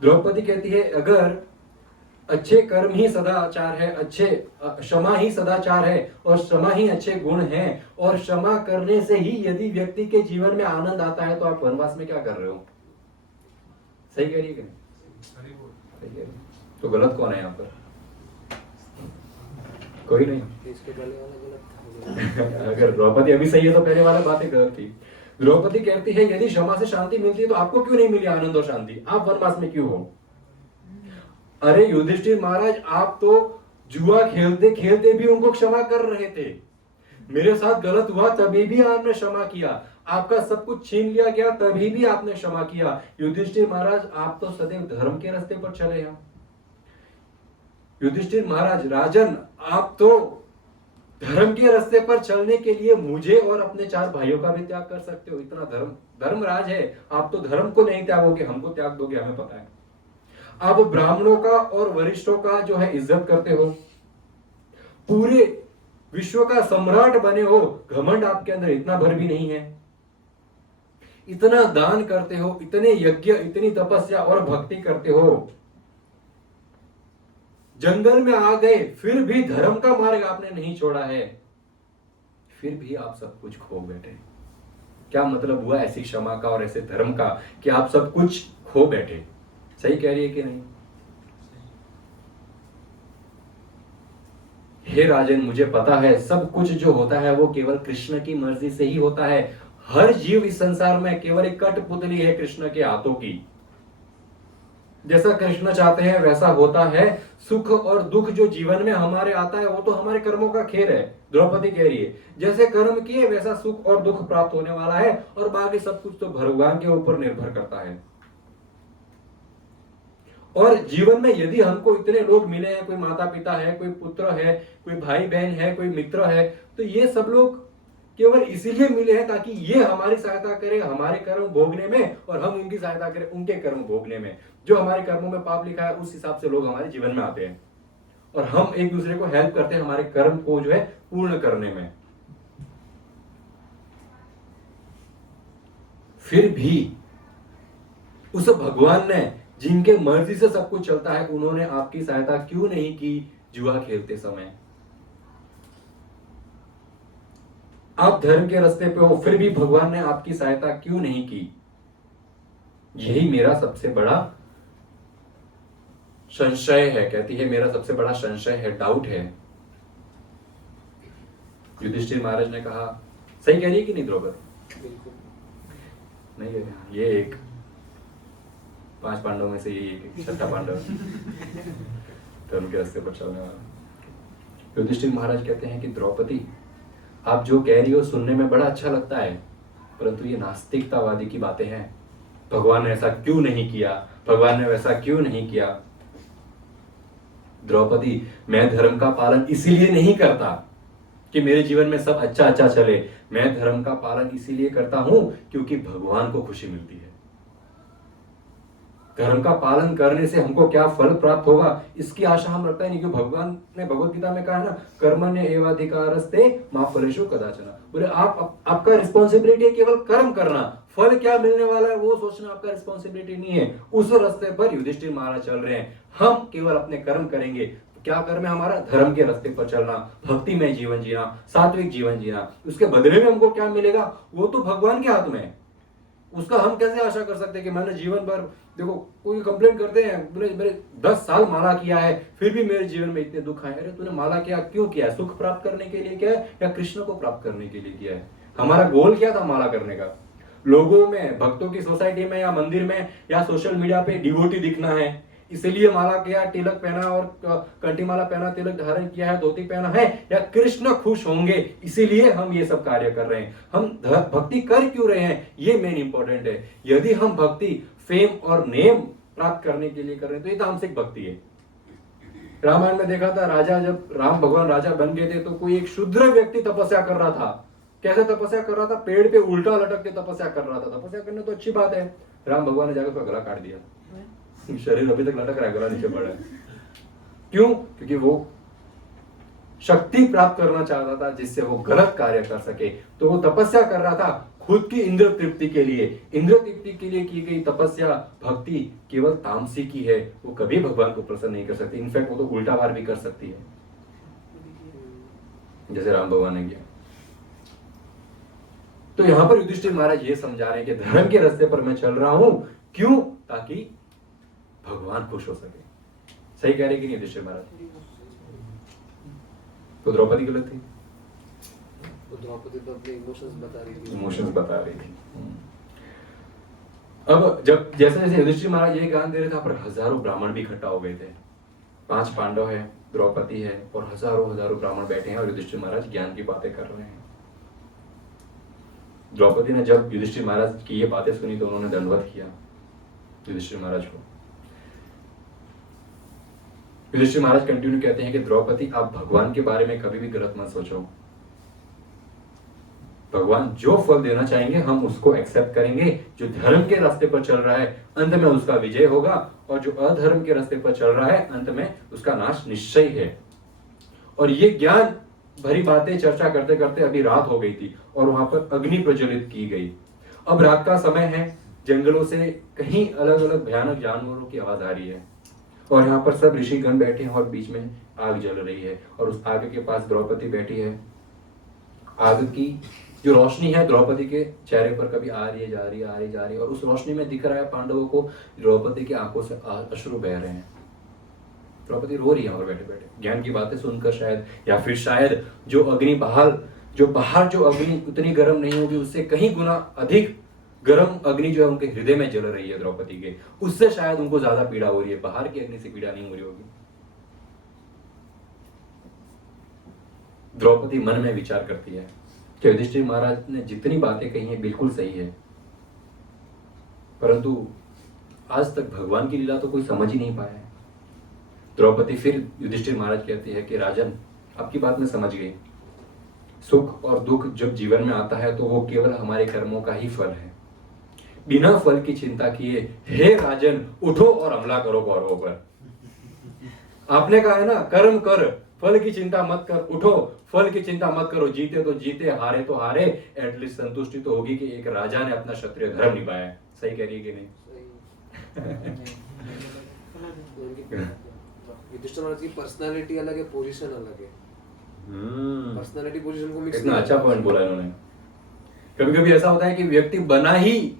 द्रौपदी कहती है अगर अच्छे कर्म ही सदाचार है, अच्छे क्षमा ही सदाचार है और क्षमा ही अच्छे गुण हैं, और क्षमा करने से ही यदि व्यक्ति के जीवन में आनंद आता है, तो आप वनवास में क्या कर रहे हो? सही कह रही है कि नहीं? तो गलत कौन है यहाँ पर? कोई नहीं। अगर द्रौपदी अभी सही है तो पहले वाला बातें गलत थी। द्रौपदी कहती है यदि क्षमा से शांति मिलती है तो आपको क्यों नहीं मिली आनंद और शांति? आप वनवास में क्यों हो? अरे युधिष्ठिर महाराज, आप तो जुआ खेलते खेलते भी उनको क्षमा कर रहे थे। मेरे साथ गलत हुआ तभी भी आपने क्षमा किया, आपका सब कुछ छीन लिया गया तभी भी आपने क्षमा किया। युधिष्ठिर महाराज, आप तो सदैव धर्म के रास्ते पर चले हैं। युधिष्ठिर महाराज, राजन, आप तो धर्म के रास्ते पर चलने के लिए मुझे और अपने 4 भाइयों का भी त्याग कर सकते हो। इतना धर्मराज है। आप तो धर्म को नहीं त्यागोगे, हमको त्याग दोगे, हमें पता है। आप ब्राह्मणों का और वरिष्ठों का जो है इज्जत करते हो, पूरे विश्व का सम्राट बने हो, घमंड आपके अंदर इतना भर भी नहीं है। इतना दान करते हो, इतने यज्ञ, इतनी तपस्या और भक्ति करते हो, जंगल में आ गए फिर भी धर्म का मार्ग आपने नहीं छोड़ा है, फिर भी आप सब कुछ खो बैठे। क्या मतलब हुआ ऐसी क्षमा का और ऐसे धर्म का कि आप सब कुछ खो बैठे? सही कह रही है कि नहीं? हे राजन, मुझे पता है सब कुछ जो होता है वो केवल कृष्ण की मर्जी से ही होता है। हर जीव इस संसार में केवल एक कठपुतली है कृष्ण के हाथों की। जैसा कृष्ण चाहते हैं वैसा होता है। सुख और दुख जो जीवन में हमारे आता है वो तो हमारे कर्मों का खेल है। द्रौपदी कह रही है जैसे कर्म किए वैसा सुख और दुख प्राप्त होने वाला है, और बाकी सब कुछ तो भगवान के ऊपर निर्भर करता है। और जीवन में यदि हमको इतने लोग मिले हैं, कोई माता पिता है, कोई पुत्र है, कोई भाई बहन है, कोई मित्र है, तो ये सब लोग केवल इसीलिए मिले हैं ताकि ये हमारी सहायता करें हमारे कर्म भोगने में, और हम उनकी सहायता करें उनके कर्म भोगने में। जो हमारे कर्मों में पाप लिखा है उस हिसाब से लोग हमारे जीवन में आते हैं, और हम एक दूसरे को हेल्प करते हैं हमारे कर्म को जो है पूर्ण करने में। फिर भी उस भगवान ने जिनके मर्जी से सब कुछ चलता है, उन्होंने आपकी सहायता क्यों नहीं की जुआ खेलते समय? आप धर्म के रास्ते पे हो फिर भी भगवान ने आपकी सहायता क्यों नहीं की? यही मेरा सबसे बड़ा संशय है। कहती है मेरा सबसे बड़ा संशय है, डाउट है। युधिष्ठिर महाराज ने कहा, सही कह रही है कि नहीं द्रौपदी? बिल्कुल नहीं है, ये एक 5 पांडवों में से ये छठा पांडव धर्म के रास्ते पर चलने वाला। युधिष्ठिर महाराज कहते हैं कि द्रौपदी, आप जो कह रही हो सुनने में बड़ा अच्छा लगता है, परंतु ये नास्तिकतावादी की बातें हैं। भगवान ने ऐसा क्यों नहीं किया, भगवान ने वैसा क्यों नहीं किया? द्रौपदी, मैं धर्म का पालन इसीलिए नहीं करता कि मेरे जीवन में सब अच्छा अच्छा चले। मैं धर्म का पालन इसीलिए करता हूं क्योंकि भगवान को खुशी मिलती है। धर्म का पालन करने से हमको क्या फल प्राप्त होगा इसकी आशा हम रखते हैं नहीं, क्योंकि भगवान ने भगवत गीता में कहा है ना, कर्मण्य एवाधिकारस्ते मा फलेषु कदाचन। बोले आपका रिस्पॉन्सिबिलिटी है केवल कर्म करना, फल क्या मिलने वाला है वो सोचना आपका रिस्पॉन्सिबिलिटी नहीं है। उस रास्ते पर युधिष्ठिर महाराज चल रहे हैं। हम केवल अपने कर्म करेंगे। क्या कर्म है हमारा? धर्म के रास्ते पर चलना, भक्ति में जीवन जीना, सात्विक जीवन जीना। उसके बदले में हमको क्या मिलेगा वो तो भगवान के हाथ में है। उसका हम कैसे आशा कर सकते हैं कि मैंने जीवन भर, देखो कोई कंप्लेंट करते हैं, मेरे 10 साल माला किया है फिर भी मेरे जीवन में इतने दुख आए। अरे तूने माला किया क्यों किया है? सुख प्राप्त करने के लिए किया है या कृष्ण को प्राप्त करने के लिए किया है? हमारा गोल क्या था माला करने का? लोगों में, भक्तों की सोसाइटी में या मंदिर में या सोशल मीडिया पे डिवोटी दिखना है, इसलिए माला किया, तिलक पहना और कंठी माला पहना, तिलक धारण किया है, धोती पहना है, या कृष्ण खुश होंगे इसीलिए हम ये सब कार्य कर रहे हैं? हम भक्ति कर क्यों रहे हैं ये मेन इंपॉर्टेंट है। यदि हम भक्ति फेम और नेम प्राप्त करने के लिए कर रहे हैं तो ये तामसिक भक्ति है। रामायण में देखा था, राजा जब राम भगवान राजा बन गए थे तो कोई एक शूद्र व्यक्ति तपस्या कर रहा था। कैसे तपस्या कर रहा था? पेड़ पे उल्टा लटक के तपस्या कर रहा था। तपस्या करने तो अच्छी बात है, राम भगवान ने जाकर उसका गला काट दिया। शरीर अभी तक लटक रहा है, गला नीचे पड़ा है। क्यों? क्योंकि वो शक्ति प्राप्त करना चाहता था जिससे वो गलत कार्य कर सके। तो वो तपस्या कर रहा था खुद की इंद्र तृप्ति के लिए। इंद्र तृप्ति के लिए की गई तपस्या, भक्ति केवल तामसिक ही है, वो कभी भगवान को प्रसन्न नहीं कर सकती। इनफैक्ट वो तो उल्टा वार भी कर सकती है, जैसे राम भगवान ने किया। तो यहां पर युधिष्ठिर महाराज ये समझा रहे हैं कि धर्म के रास्ते पर मैं चल रहा हूं, क्यों? ताकि भगवान खुश हो सके। सही कह रहे कि नहीं युधिष्ठिर महाराज? तो द्रौपदी गलत थी? द्रौपदी तो अपने इमोशंस बता रही थी। इमोशंस बता रही थी। अब जब जैसे जैसे युधिष्ठिर महाराज ये ज्ञान दे रहे थे, पर हजारों ब्राह्मण भी इकट्ठा हो गए थे। 5 पांडव है, द्रौपदी है, और हजारों हजारों ब्राह्मण बैठे हैं और युधिष्ठिर महाराज ज्ञान की बातें कर रहे हैं। द्रौपदी ने जब युधिष्ठिर महाराज की ये बातें सुनी तो उन्होंने दंडवत किया युधिष्ठिर महाराज को। युधिष्ठिर महाराज कंटिन्यू कहते हैं कि द्रौपदी, आप भगवान के बारे में कभी भी गलत मत सोचो। भगवान जो फल देना चाहेंगे हम उसको एक्सेप्ट करेंगे। जो धर्म के रास्ते पर चल रहा है अंत में उसका विजय होगा, और जो अधर्म के रास्ते पर चल रहा है अंत में उसका नाश निश्चय है। और ये ज्ञान भरी बातें चर्चा करते करते अभी रात हो गई थी और वहां पर अग्नि प्रज्वलित की गई। अब रात का समय है, जंगलों से कहीं अलग अलग भयानक जानवरों की आवाज आ रही है, और यहाँ पर सब ऋषिगण बैठे हैं और बीच में आग जल रही है, और उस आग के पास द्रौपदी बैठी है। आग की जो रोशनी है द्रौपदी के चेहरे पर कभी आ रही है, जा रही है, आ रही जा रही है, और उस रोशनी में दिख रहा है पांडवों को द्रौपदी की आंखों से अश्रु बह रहे हैं। द्रौपदी रो रही है और बैठे बैठे ज्ञान की बातें सुनकर शायद, या फिर शायद जो अग्नि बाहर जो अग्नि उतनी गर्म नहीं होगी उससे कहीं गुना अधिक गर्म अग्नि जो है उनके हृदय में जल रही है द्रौपदी के, उससे शायद उनको ज्यादा पीड़ा हो रही है, बाहर की अग्नि से पीड़ा नहीं हो रही होगी। द्रौपदी मन में विचार करती है कि युधिष्ठिर महाराज ने जितनी बातें कही हैं बिल्कुल सही है, परंतु आज तक भगवान की लीला तो कोई समझ ही नहीं पाया है। द्रौपदी फिर युधिष्ठिर महाराज कहती है कि राजन, आपकी बात मैं समझ गई, सुख और दुख जब जीवन में आता है तो वो केवल हमारे कर्मों का ही फल है। बिना फल की चिंता किए हे राजन उठो और हमला करो कौरवों पर। आपने कहा है ना, कर्म कर, फल की चिंता मत कर, उठो, फल की चिंता मत करो, जीते तो जीते, हारे तो हारे, एटलीस्ट संतुष्टि तो होगी कि एक राजा ने अपना क्षत्रिय धर्म निभाया है। सही कह रही है कि नहीं? युधिष्ठिर महाराज की पर्सनालिटी अलग है, पोजीशन अलग है। पर्सनालिटी पोजीशन को मिक्स। इतना अच्छा पॉइंट बोला इन्होंने। कभी कभी ऐसा होता है कि व्यक्ति बना ही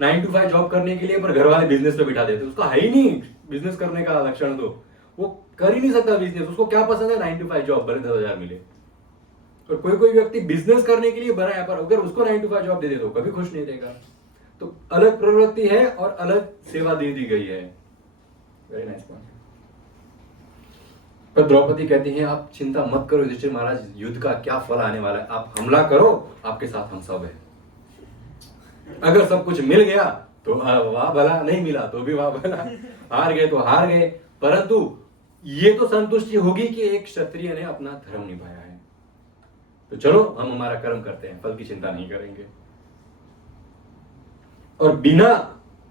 9 to 5 जॉब करने के लिए, पर घर वाले बिजनेस पे बिठा देते, उसका है ही नहीं बिजनेस करने का लक्षण, तो वो कर ही नहीं सकता बिजनेस। उसको क्या पसंद है? 9 to 5 जॉब, भले 10,000 मिले। और कोई व्यक्ति बिजनेस करने के लिए बना है, पर अगर उसको 9 to 5 जॉब दे दे तो कभी खुश नहीं रहेगा। तो अलग प्रवृत्ति है और अलग सेवा दे दी गई है। Very nice point. पर द्रौपदी कहती है आप चिंता मत करो युधिष्ठिर महाराज, युद्ध का क्या फल आने वाला है, आप हमला करो, आपके साथ हम सब है। अगर सब कुछ मिल गया तो वाह भला, नहीं मिला तो भी वाह भला, हार गए तो हार गए, परंतु ये तो संतुष्टि होगी कि एक क्षत्रिय ने अपना धर्म निभाया है। तो चलो हम हमारा कर्म करते हैं, फल की चिंता नहीं करेंगे। और बिना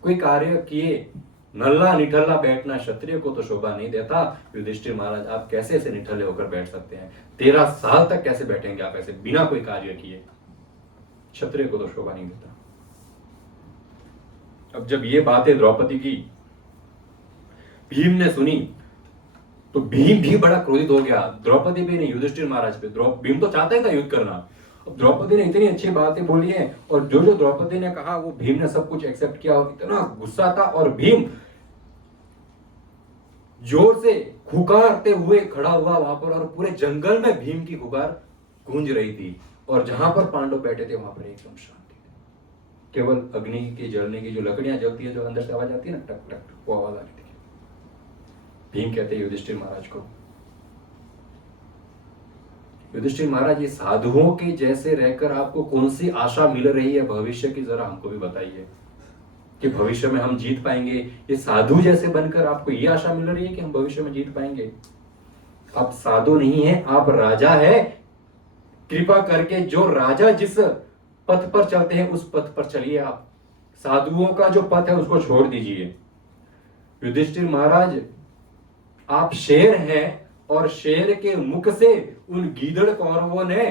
कोई कार्य किए नल्ला निठल्ला बैठना क्षत्रिय को तो शोभा नहीं देता। युधिष्ठिर महाराज आप कैसे ऐसे निठल्ले होकर बैठ सकते हैं? 13 साल तक कैसे बैठेंगे आप ऐसे बिना कोई कार्य किए? क्षत्रिय को तो शोभा नहीं देता। अब जब ये बातें द्रौपदी की भीम ने सुनी तो भीम भी बड़ा क्रोधित हो गया। द्रौपदी भी नहीं, युधिष्ठिर महाराज पे। भीम तो चाहता ही था युद्ध करना। अब द्रौपदी ने इतनी अच्छी बातें बोली हैं, और जो द्रौपदी ने कहा वो भीम ने सब कुछ एक्सेप्ट किया, और इतना गुस्सा था। और भीम जोर से खुकारते हुए खड़ा हुआ वहां पर, और पूरे जंगल में भीम की खुकार गूंज रही थी। और जहां पर पांडव बैठे थे वहां पर एकदम शांति थी। केवल अग्नि के जलने की जो लकड़ियां जलती है, जो अंदर से आवाज आती है ना, टक टक, वो आवाज आ रही थी। भीम कहते युधिष्ठिर महाराज को, युधिष्ठिर महाराज ये साधुओं के जैसे रहकर आपको कौन सी आशा मिल रही है भविष्य की, जरा हमको भी बताइए कि भविष्य में हम जीत पाएंगे। ये साधु जैसे बनकर आपको ये आशा मिल रही है कि हम भविष्य में जीत पाएंगे? आप साधु नहीं है, आप राजा है। कृपा करके जो राजा जिस पथ पर चलते हैं उस पथ पर चलिए। आप साधुओं का जो पथ है उसको छोड़ दीजिए। युधिष्ठिर महाराज आप शेर हैं, और शेर के मुख से उन गीदड़ कौरवों ने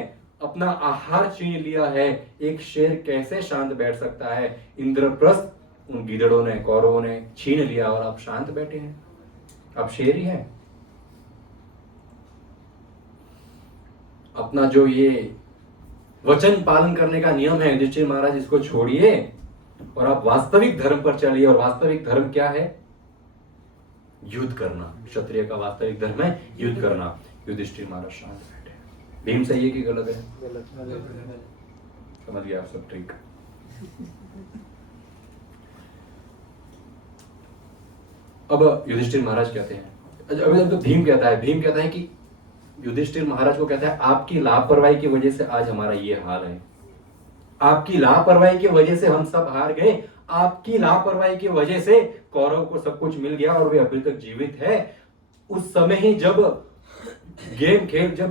अपना आहार छीन लिया है। एक शेर कैसे शांत बैठ सकता है? इंद्रप्रस्थ उन गीदड़ों ने, कौरवों ने छीन लिया, और आप शांत बैठे हैं। आप शेर ही हैं। अपना जो ये वचन पालन करने का नियम है युधिष्ठिर महाराज, इसको छोड़िए और आप वास्तविक धर्म पर चलिए। और वास्तविक धर्म क्या है? युद्ध करना। क्षत्रिय का वास्तविक धर्म है युद्ध करना। युधिष्ठिर महाराज शांत बैठे। भीम सही है कि गलत है? गलत। समझ गया आप सब? ठीक। अब युधिष्ठिर महाराज कहते हैं, अभी तो भीम कहता है कि युधिष्ठिर महाराज को कहता है आपकी लापरवाही की वजह से आज हमारा ये हाल है। आपकी लापरवाही की वजह से हम सब हार गए। आपकी लापरवाही की वजह से कौरव को सब कुछ मिल गया और वे अभी तक जीवित है। उस समय ही जब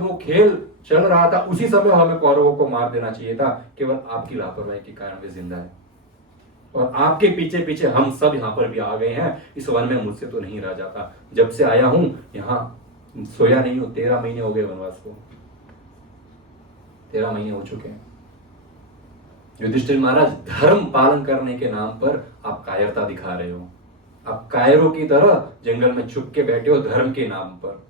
वो खेल चल रहा था, उसी समय हमें कौरवों को मार देना चाहिए था। केवल आपकी लापरवाही के कारण वे जिंदा है, और आपके पीछे पीछे हम सब यहाँ पर भी आ गए हैं। इस वन में मुझसे तो नहीं रहा जाता। जब से आया हूं यहाँ सोया नहीं हूं। 13 महीने हो गए वनवास को, 13 महीने हो चुके हैं। युधिष्ठिर महाराज, धर्म पालन करने के नाम पर आप कायरता दिखा रहे हो। आप कायरों की तरह जंगल में छुप के बैठे हो धर्म के नाम पर।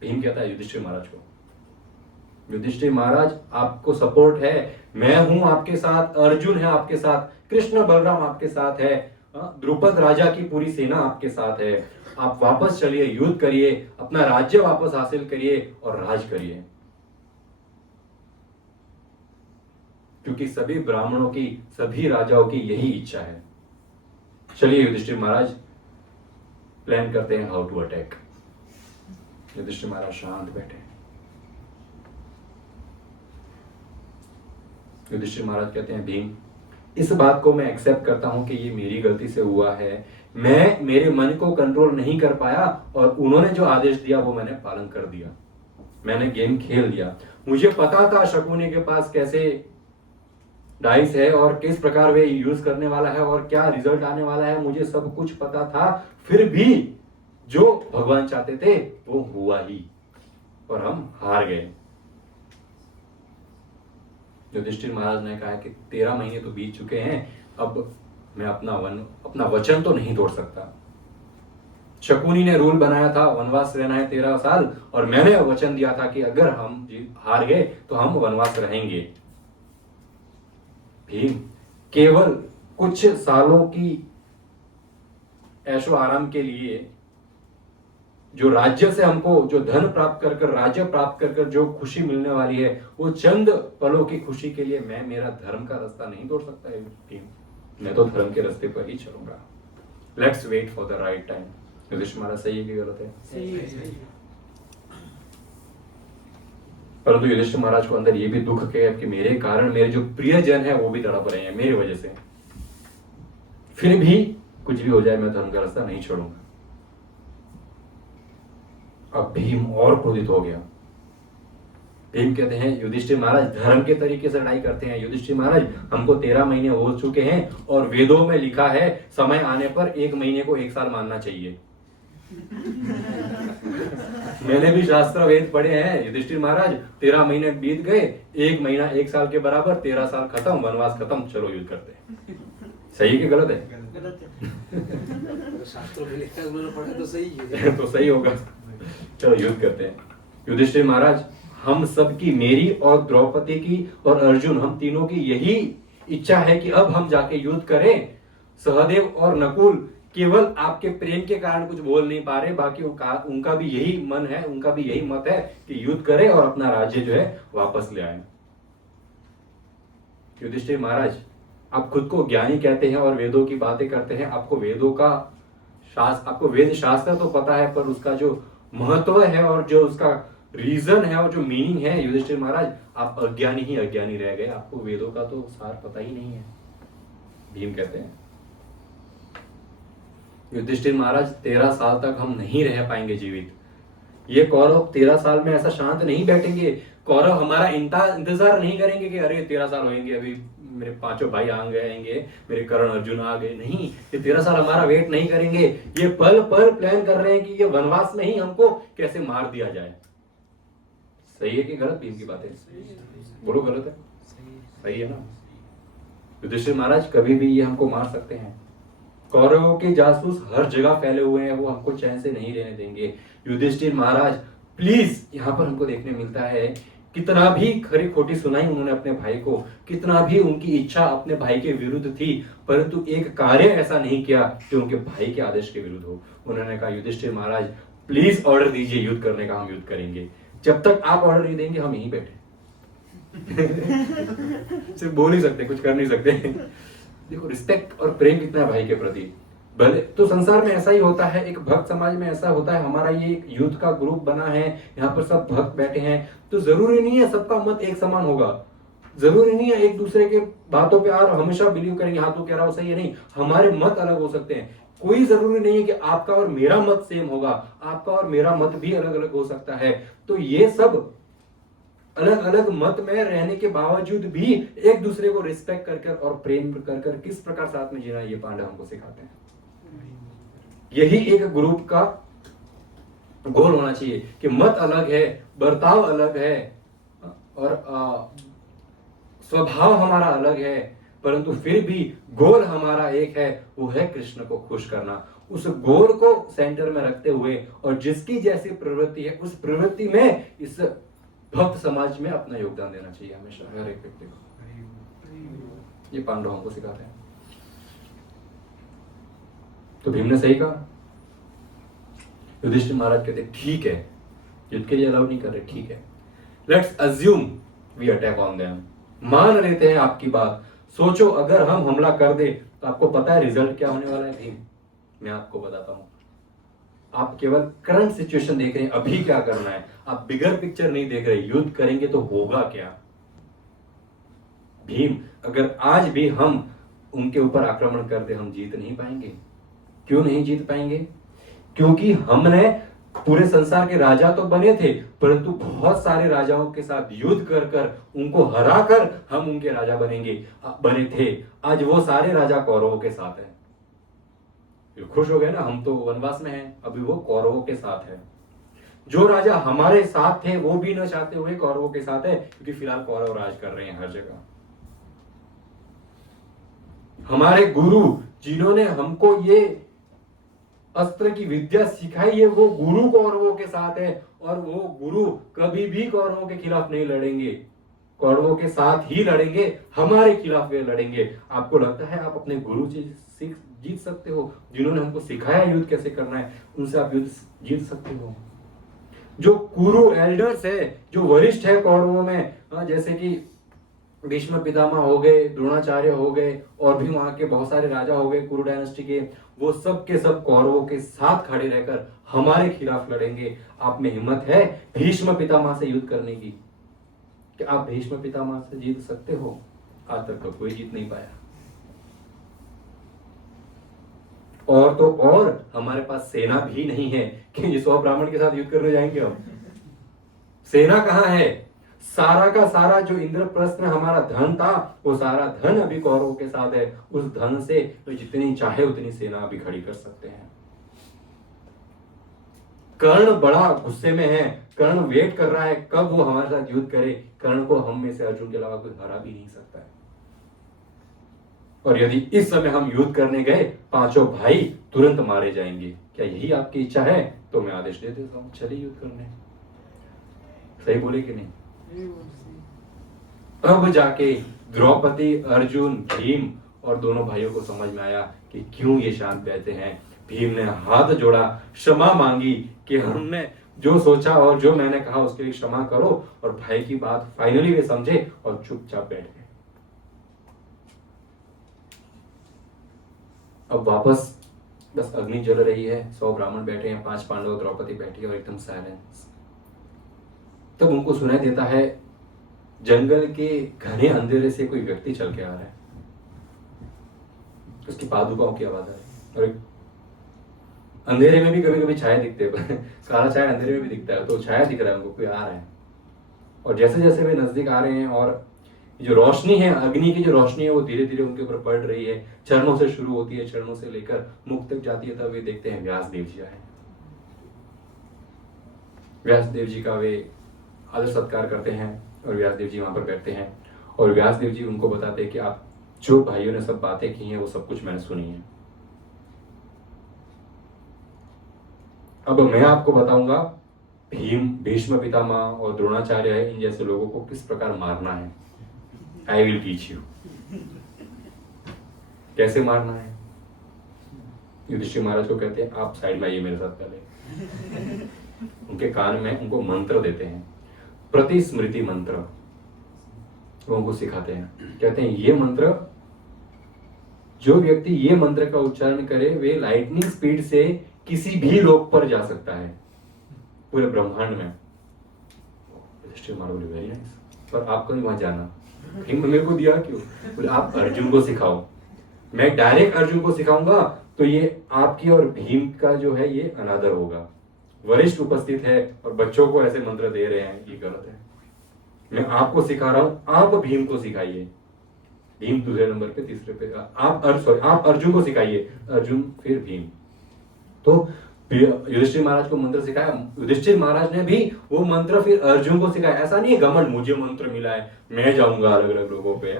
भीम कहता है युधिष्ठिर महाराज को, युधिष्ठिर महाराज आपको सपोर्ट है, मैं हूं आपके साथ, अर्जुन है आपके साथ, कृष्ण बलराम आपके साथ है, द्रुपद राजा की पूरी सेना आपके साथ है। आप वापस चलिए, युद्ध करिए, अपना राज्य वापस हासिल करिए और राज करिए, क्योंकि सभी ब्राह्मणों की, सभी राजाओं की यही इच्छा है। चलिए युधिष्ठिर महाराज, प्लान करते हैं हाउ टू अटैक। युधिष्ठिर महाराज शांत बैठे। युधिष्ठिर महाराज कहते हैं, भीम, इस बात को मैं एक्सेप्ट करता हूं कि ये मेरी गलती से हुआ है। मैं मेरे मन को कंट्रोल नहीं कर पाया और उन्होंने जो आदेश दिया वो मैंने पालन कर दिया। मैंने गेम खेल दिया। मुझे पता था शकुनी के पास कैसे डाइस है और किस प्रकार वे यूज करने वाला है और क्या रिजल्ट आने वाला है, मुझे सब कुछ पता था। फिर भी जो भगवान चाहते थे वो हुआ ही और हम हार गए। युधिष्ठिर महाराज ने कहा कि 13 महीने तो बीत चुके हैं, अब मैं अपना वचन तो नहीं तोड़ सकता। शकुनी ने रूल बनाया था वनवास रहना है 13 साल, और मैंने वचन दिया था कि अगर हम हार गए तो हम वनवास रहेंगे। भीम, केवल कुछ सालों की ऐशो आराम के लिए जो राज्य से हमको, जो धन प्राप्त कर कर, राज्य प्राप्त कर कर जो खुशी मिलने वाली है, वो चंद पलों की खुशी के लिए मैं मेरा धर्म का रास्ता नहीं तोड़ सकता है भीम। मैं तो धर्म के रास्ते पर ही चलूंगा। Let's wait for the right time. Yudhishthir Maharaj, सही है कि गलत है? सही है। परंतु युधिष्ठिर महाराज को अंदर ये भी दुख है कि मेरे कारण मेरे जो प्रियजन है वो भी तड़प रहे हैं मेरी वजह से। फिर भी कुछ भी हो जाए मैं धर्म का रास्ता नहीं छोड़ूंगा। अब भीम और क्रोधित हो गया। भीम कहते हैं, युधिष्ठिर महाराज धर्म के तरीके से लड़ाई करते हैं। युधिष्ठिर महाराज, हमको 13 महीने हो चुके हैं और वेदों में लिखा है समय आने पर 1 महीने को 1 साल मानना चाहिए। मैंने भी शास्त्र वेद पढ़े हैं युधिष्ठिर महाराज। 13 महीने बीत गए, 1 महीना 1 साल के बराबर, 13 साल खत्म, वनवास खत्म, चलो युद्ध करते हैं। सही कि गलत है? गलत है। शास्त्र में लिखा है, उन्होंने पढ़ा तो सही है। तो सही होगा। चलो युद्ध करते हैं। युधिष्ठिर महाराज, हम सब की, मेरी और द्रौपदी की और अर्जुन, हम तीनों की यही इच्छा है कि अब हम जाके युद्ध करें। सहदेव और नकुल केवल आपके प्रेम के कारण कुछ बोल नहीं पा रहे, बाकी उनका भी यही मन है, उनका भी यही मत है कि युद्ध करें और अपना राज्य जो है वापस ले आए। युधिष्ठिर महाराज, आप खुद को ज्ञानी कहते हैं और वेदों की बातें करते हैं। आपको वेदों का आपको वेद शास्त्र तो पता है, पर उसका जो महत्व है और जो उसका रीजन है और जो मीनिंग है, युधिष्ठिर महाराज आप अज्ञानी ही अज्ञानी रह गए। आपको वेदों का तो सार पता ही नहीं है। भीम कहते हैं, युधिष्ठिर महाराज 13 साल तक हम नहीं रह पाएंगे जीवित। ये कौरव 13 साल में ऐसा शांत नहीं बैठेंगे। कौरव हमारा इंतजार नहीं करेंगे कि अरे 13 साल होंगे, अभी मेरे 5 भाई आ गएंगे, मेरे कर्ण अर्जुन आ गए। नहीं, ये 13 साल हमारा वेट नहीं करेंगे। ये पल पल प्लान कर रहे हैं कि ये वनवास में ही हमको कैसे मार दिया जाए। सही है कि गलत? भीम की बातें बोलो, गलत है? सही है ना? युधिष्ठिर महाराज, कभी भी ये हमको मार सकते हैं। कौरवों के जासूस हर जगह फैले हुए हैं, वो हमको चैन से नहीं रहने देंगे। युधिष्ठिर महाराज प्लीज, यहाँ पर हमको देखने मिलता है कितना भी खरी खोटी सुनाई उन्होंने अपने भाई को, कितना भी उनकी इच्छा अपने भाई के विरुद्ध थी, परंतु एक कार्य ऐसा नहीं किया जो उनके भाई के आदेश के विरुद्ध हो। उन्होंने कहा, युधिष्ठिर महाराज प्लीज ऑर्डर दीजिए युद्ध करने का, हम युद्ध करेंगे। जब तक आप ऑर्डर नहीं देंगे हम यहीं बैठे। सिर्फ बोल ही सकते, कुछ कर नहीं सकते। देखो रिस्पेक्ट और प्रेम कितना है भाई के प्रति। भले तो संसार में ऐसा ही होता है, एक भक्त समाज में ऐसा होता है। हमारा ये एक युद्ध का ग्रुप बना है, यहाँ पर सब भक्त बैठे हैं, तो जरूरी नहीं है सबका मत एक समान होगा। जरूरी नहीं है एक दूसरे के बातों पे और हमेशा बिलीव करेंगे हाँ तू कह रहा हो सही है। नहीं, हमारे मत अलग हो सकते हैं। कोई जरूरी नहीं है कि आपका और मेरा मत सेम होगा, आपका और मेरा मत भी अलग अलग हो सकता है। तो ये सब अलग अलग मत में रहने के बावजूद भी एक दूसरे को रिस्पेक्ट कर कर और प्रेम कर कर किस प्रकार साथ में जीना, ये पांडव हमको सिखाते हैं। यही एक ग्रुप का गोल होना चाहिए कि मत अलग है, बर्ताव अलग है और स्वभाव हमारा अलग है, परंतु फिर भी गोल हमारा एक है, वो है कृष्ण को खुश करना। उस गोल को सेंटर में रखते हुए और जिसकी जैसी प्रवृत्ति है उस प्रवृत्ति में इस भक्त समाज में अपना योगदान देना चाहिए हमेशा हर एक व्यक्ति को। ये पांडव हमको सिखाते हैं। तो भीम ने सही कहा। युधिष्ठिर महाराज कहते ठीक है, युद्ध के लिए अलाउ नहीं कर रहे, ठीक है, let's assume we attack on them. मान लेते हैं आपकी बात, सोचो अगर हम हमला कर दे तो आपको पता है रिजल्ट क्या होने वाला है भीम? मैं आपको बताता हूं। आप केवल करंट सिचुएशन देख रहे हैं, अभी क्या करना है, आप बिगर पिक्चर नहीं देख रहे। युद्ध करेंगे तो होगा क्या? भीम, अगर आज भी हम उनके ऊपर आक्रमण कर दे, हम जीत नहीं पाएंगे। क्यों नहीं जीत पाएंगे? क्योंकि हमने पूरे संसार के राजा तो बने थे, परंतु बहुत सारे राजाओं के साथ युद्ध कर कर उनको हरा कर हम उनके राजा बने थे। आज वो सारे राजा कौरवों के साथ हैं। खुश हो गए ना, हम तो वनवास में हैं, अभी वो कौरवों के साथ है। जो राजा हमारे साथ थे वो भी न चाहते हुए कौरवों के साथ है, क्योंकि फिलहाल कौरव राज कर रहे हैं हर जगह। हमारे गुरु जिन्होंने हमको ये अस्त्र की विद्या सिखाई है, वो गुरु कौरवों के साथ है, और वो गुरु कभी भी कौरवों के खिलाफ नहीं लड़ेंगे, कौरवों के साथ ही लड़ेंगे, हमारे खिलाफ वे लड़ेंगे। आपको लगता है आप अपने गुरु से जीत सकते हो? जिन्होंने हमको सिखाया युद्ध कैसे करना है, उनसे आप युद्ध जीत सकते हो? जो कुरु एल्डर्स है, जो वरिष्ठ है कौरवों में, जैसे कि भीष्म पितामह हो गए, द्रोणाचार्य हो गए, और भी वहां के बहुत सारे राजा हो गए कुरु डायनेस्टी के, वो सब के सब कौरवों के साथ खड़े रहकर हमारे खिलाफ लड़ेंगे। आप में हिम्मत है भीष्म पितामह से युद्ध करने की? कि आप भीष्म पितामह से जीत सकते हो? आज तक तो कोई जीत नहीं पाया। और तो और हमारे पास सेना भी नहीं है कि 100 ब्राह्मण के साथ युद्ध करने जाएंगे हम। सेना कहाँ है? सारा का सारा जो इंद्रप्रस्थ में हमारा धन था, वो सारा धन अभी कौरवों के साथ है। उस धन से तो जितनी चाहे उतनी सेना अभी खड़ी कर सकते हैं। कर्ण बड़ा गुस्से में है, कर्ण वेट कर रहा है कब वो हमारे साथ युद्ध करे। कर्ण को हम में से अर्जुन के अलावा कोई हरा भी नहीं सकता है। और यदि इस समय हम युद्ध करने गए, पांचों भाई तुरंत मारे जाएंगे। क्या यही आपकी इच्छा है? तो मैं आदेश दे देता हूं, चलिए युद्ध करने। सही बोले कि नहीं? अब जाके द्रौपदी, अर्जुन, भीम और दोनों भाइयों को समझ में आया कि क्यों ये शांत बैठे हैं। भीम ने हाथ जोड़ा, क्षमा मांगी कि हमने जो सोचा और जो मैंने कहा उसके लिए क्षमा करो, और भाई की बात फाइनली वे समझे और चुपचाप बैठ गए। अब वापस बस अग्नि जल रही है, 100 ब्राह्मण बैठे हैं, 5 पांडव, द्रौपदी बैठी है और एकदम साइलेंस। तब उनको सुनाई देता है जंगल के घने अंधेरे से कोई व्यक्ति चल के आ रहा है। उसकी पादुकाओं की आवाज आ रही है। और अंधेरे में भी कभी कभी छाया दिखते हैं काला छाया अंधेरे में भी दिखता है, तो छाया दिख रहा है उनको, कोई आ रहा है। और जैसे जैसे वे नजदीक आ रहे हैं और जो रोशनी है, अग्नि की जो रोशनी है, वो धीरे धीरे उनके ऊपर पड़ रही है। चरणों से शुरू होती है, चरणों से लेकर मुख तक जाती है। तब वे देखते हैं व्यास देव जी आए। व्यास देव जी का वे आदर सत्कार करते हैं और व्यास देव जी वहां पर बैठते हैं। और व्यास देव जी उनको बताते हैं कि आप जो भाइयों ने सब बातें की हैं वो सब कुछ मैंने सुनी है। अब मैं आपको बताऊंगा भीम, भीष्म पितामह और द्रोणाचार्य है, इन जैसे लोगों को किस प्रकार मारना है। आई विल टीच यू कैसे मारना है। युधिष्ठिर महाराज को कहते हैं आप साइड में आइए मेरे साथ पहले। उनके कान में उनको मंत्र देते हैं, प्रतिस्मृति मंत्र वो उनको सिखाते हैं। कहते हैं ये मंत्र, जो व्यक्ति ये मंत्र का उच्चारण करे वे लाइटनिंग स्पीड से किसी भी लोक पर जा सकता है पूरे ब्रह्मांड में। युधिष्ठिर महाराज बोले वेरी नाइस, पर आपको नहीं वहां जाना। मेरे को दिया क्यों? बोले आप अर्जुन को सिखाओ। मैं डायरेक्ट अर्जुन को सिखाऊंगा, तो ये आपकी और भीम का जो है ये अनादर होगा। वरिष्ठ उपस्थित है और बच्चों को ऐसे मंत्र दे रहे हैं, ये गलत है। मैं आपको सिखा रहा हूं, आप भीम को सिखाइए। भीम दूसरे नंबर पे, तीसरे पे आप अर्जुन को सिखाइए, अर्जुन फिर भीम। तो युधिष्ठिर महाराज को मंत्र सिखाया, युधिष्ठिर महाराज ने भी वो मंत्र फिर अर्जुन को सिखाया। ऐसा नहीं है घमंड, मुझे मंत्र मिला है, मैं जाऊंगा अलग अलग लोगों पे,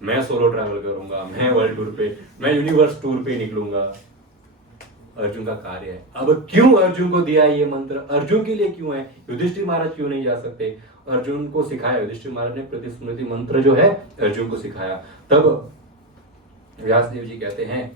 मैं सोलो ट्रैवल करूंगा, मैं वर्ल्ड टूर पे, मैं यूनिवर्स टूर पे निकलूंगा। अर्जुन का कार्य है। अब क्यों अर्जुन को दिया है ये मंत्र, अर्जुन के लिए क्यों है, युधिष्ठिर महाराज क्यों नहीं जा सकते? अर्जुन को सिखाया, युधिष्ठिर महाराज ने प्रतिस्मृति मंत्र जो है अर्जुन को सिखाया। तब व्यासदेव जी कहते हैं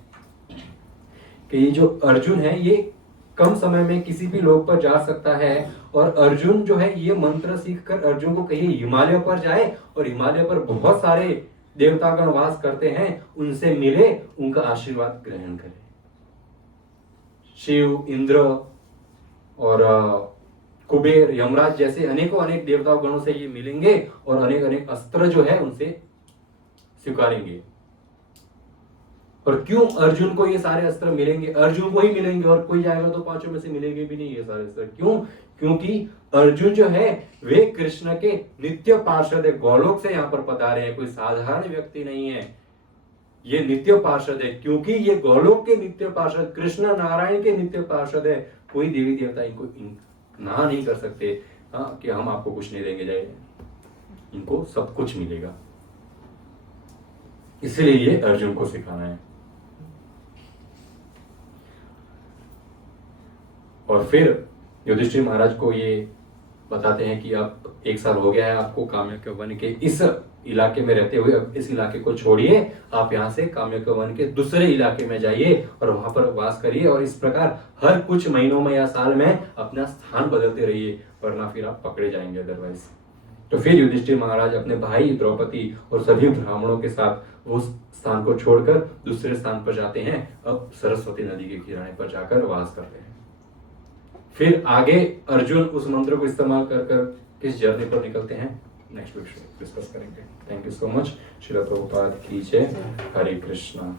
कि ये जो अर्जुन है ये कम समय में किसी भी लोक पर जा सकता है, और अर्जुन जो है ये मंत्र सीखकर अर्जुन को कहीं हिमालय पर जाए और हिमालय पर बहुत सारे देवतागण वास करते हैं, उनसे मिले, उनका आशीर्वाद ग्रहण करे। शिव, इंद्र और कुबेर, यमराज जैसे अनेकों अनेक देवता गणों से ये मिलेंगे और अनेक अनेक अस्त्र जो है उनसे स्वीकारेंगे। और क्यों अर्जुन को ये सारे अस्त्र मिलेंगे, अर्जुन को ही मिलेंगे और कोई जाएगा तो पांचों में से मिलेंगे भी नहीं ये सारे अस्त्र। क्यों? क्योंकि अर्जुन जो है वे कृष्ण के नित्य पार्षद है, गोलोक से यहाँ पर पधारे हैं, कोई साधारण व्यक्ति नहीं है, ये नित्य पार्षद है। क्योंकि ये गोलोक के नित्य पार्षद, कृष्ण नारायण के नित्य पार्षद है, कोई देवी देवता इनको ना नहीं कर सकते हाँ कि हम आपको कुछ नहीं देंगे, जाए इनको सब कुछ मिलेगा। इसलिए ये अर्जुन को सिखाना है। और फिर युधिष्ठिर महाराज को ये बताते हैं कि आप 1 साल हो गया है आपको काम्यक वन के इस इलाके में रहते हुए, अब इस इलाके को छोड़िए, आप यहाँ से काम्यक वन के दूसरे इलाके में जाइए और वहां पर वास करिए, और इस प्रकार हर कुछ महीनों में या साल में अपना स्थान बदलते रहिए, वरना फिर आप पकड़े जाएंगे अदरवाइज। तो फिर युधिष्ठिर महाराज अपने भाई द्रौपदी और सभी ब्राह्मणों के साथ उस स्थान को छोड़कर दूसरे स्थान पर जाते हैं, अब सरस्वती नदी के किनारे पर जाकर वास करते हैं। फिर आगे अर्जुन उस मंत्र को इस्तेमाल कर किस जर्नी पर निकलते हैं, नेक्स्ट वीडियो डिस्कस करेंगे। Thank you so much. Srila Prabhupada की जय। हरे कृष्णा।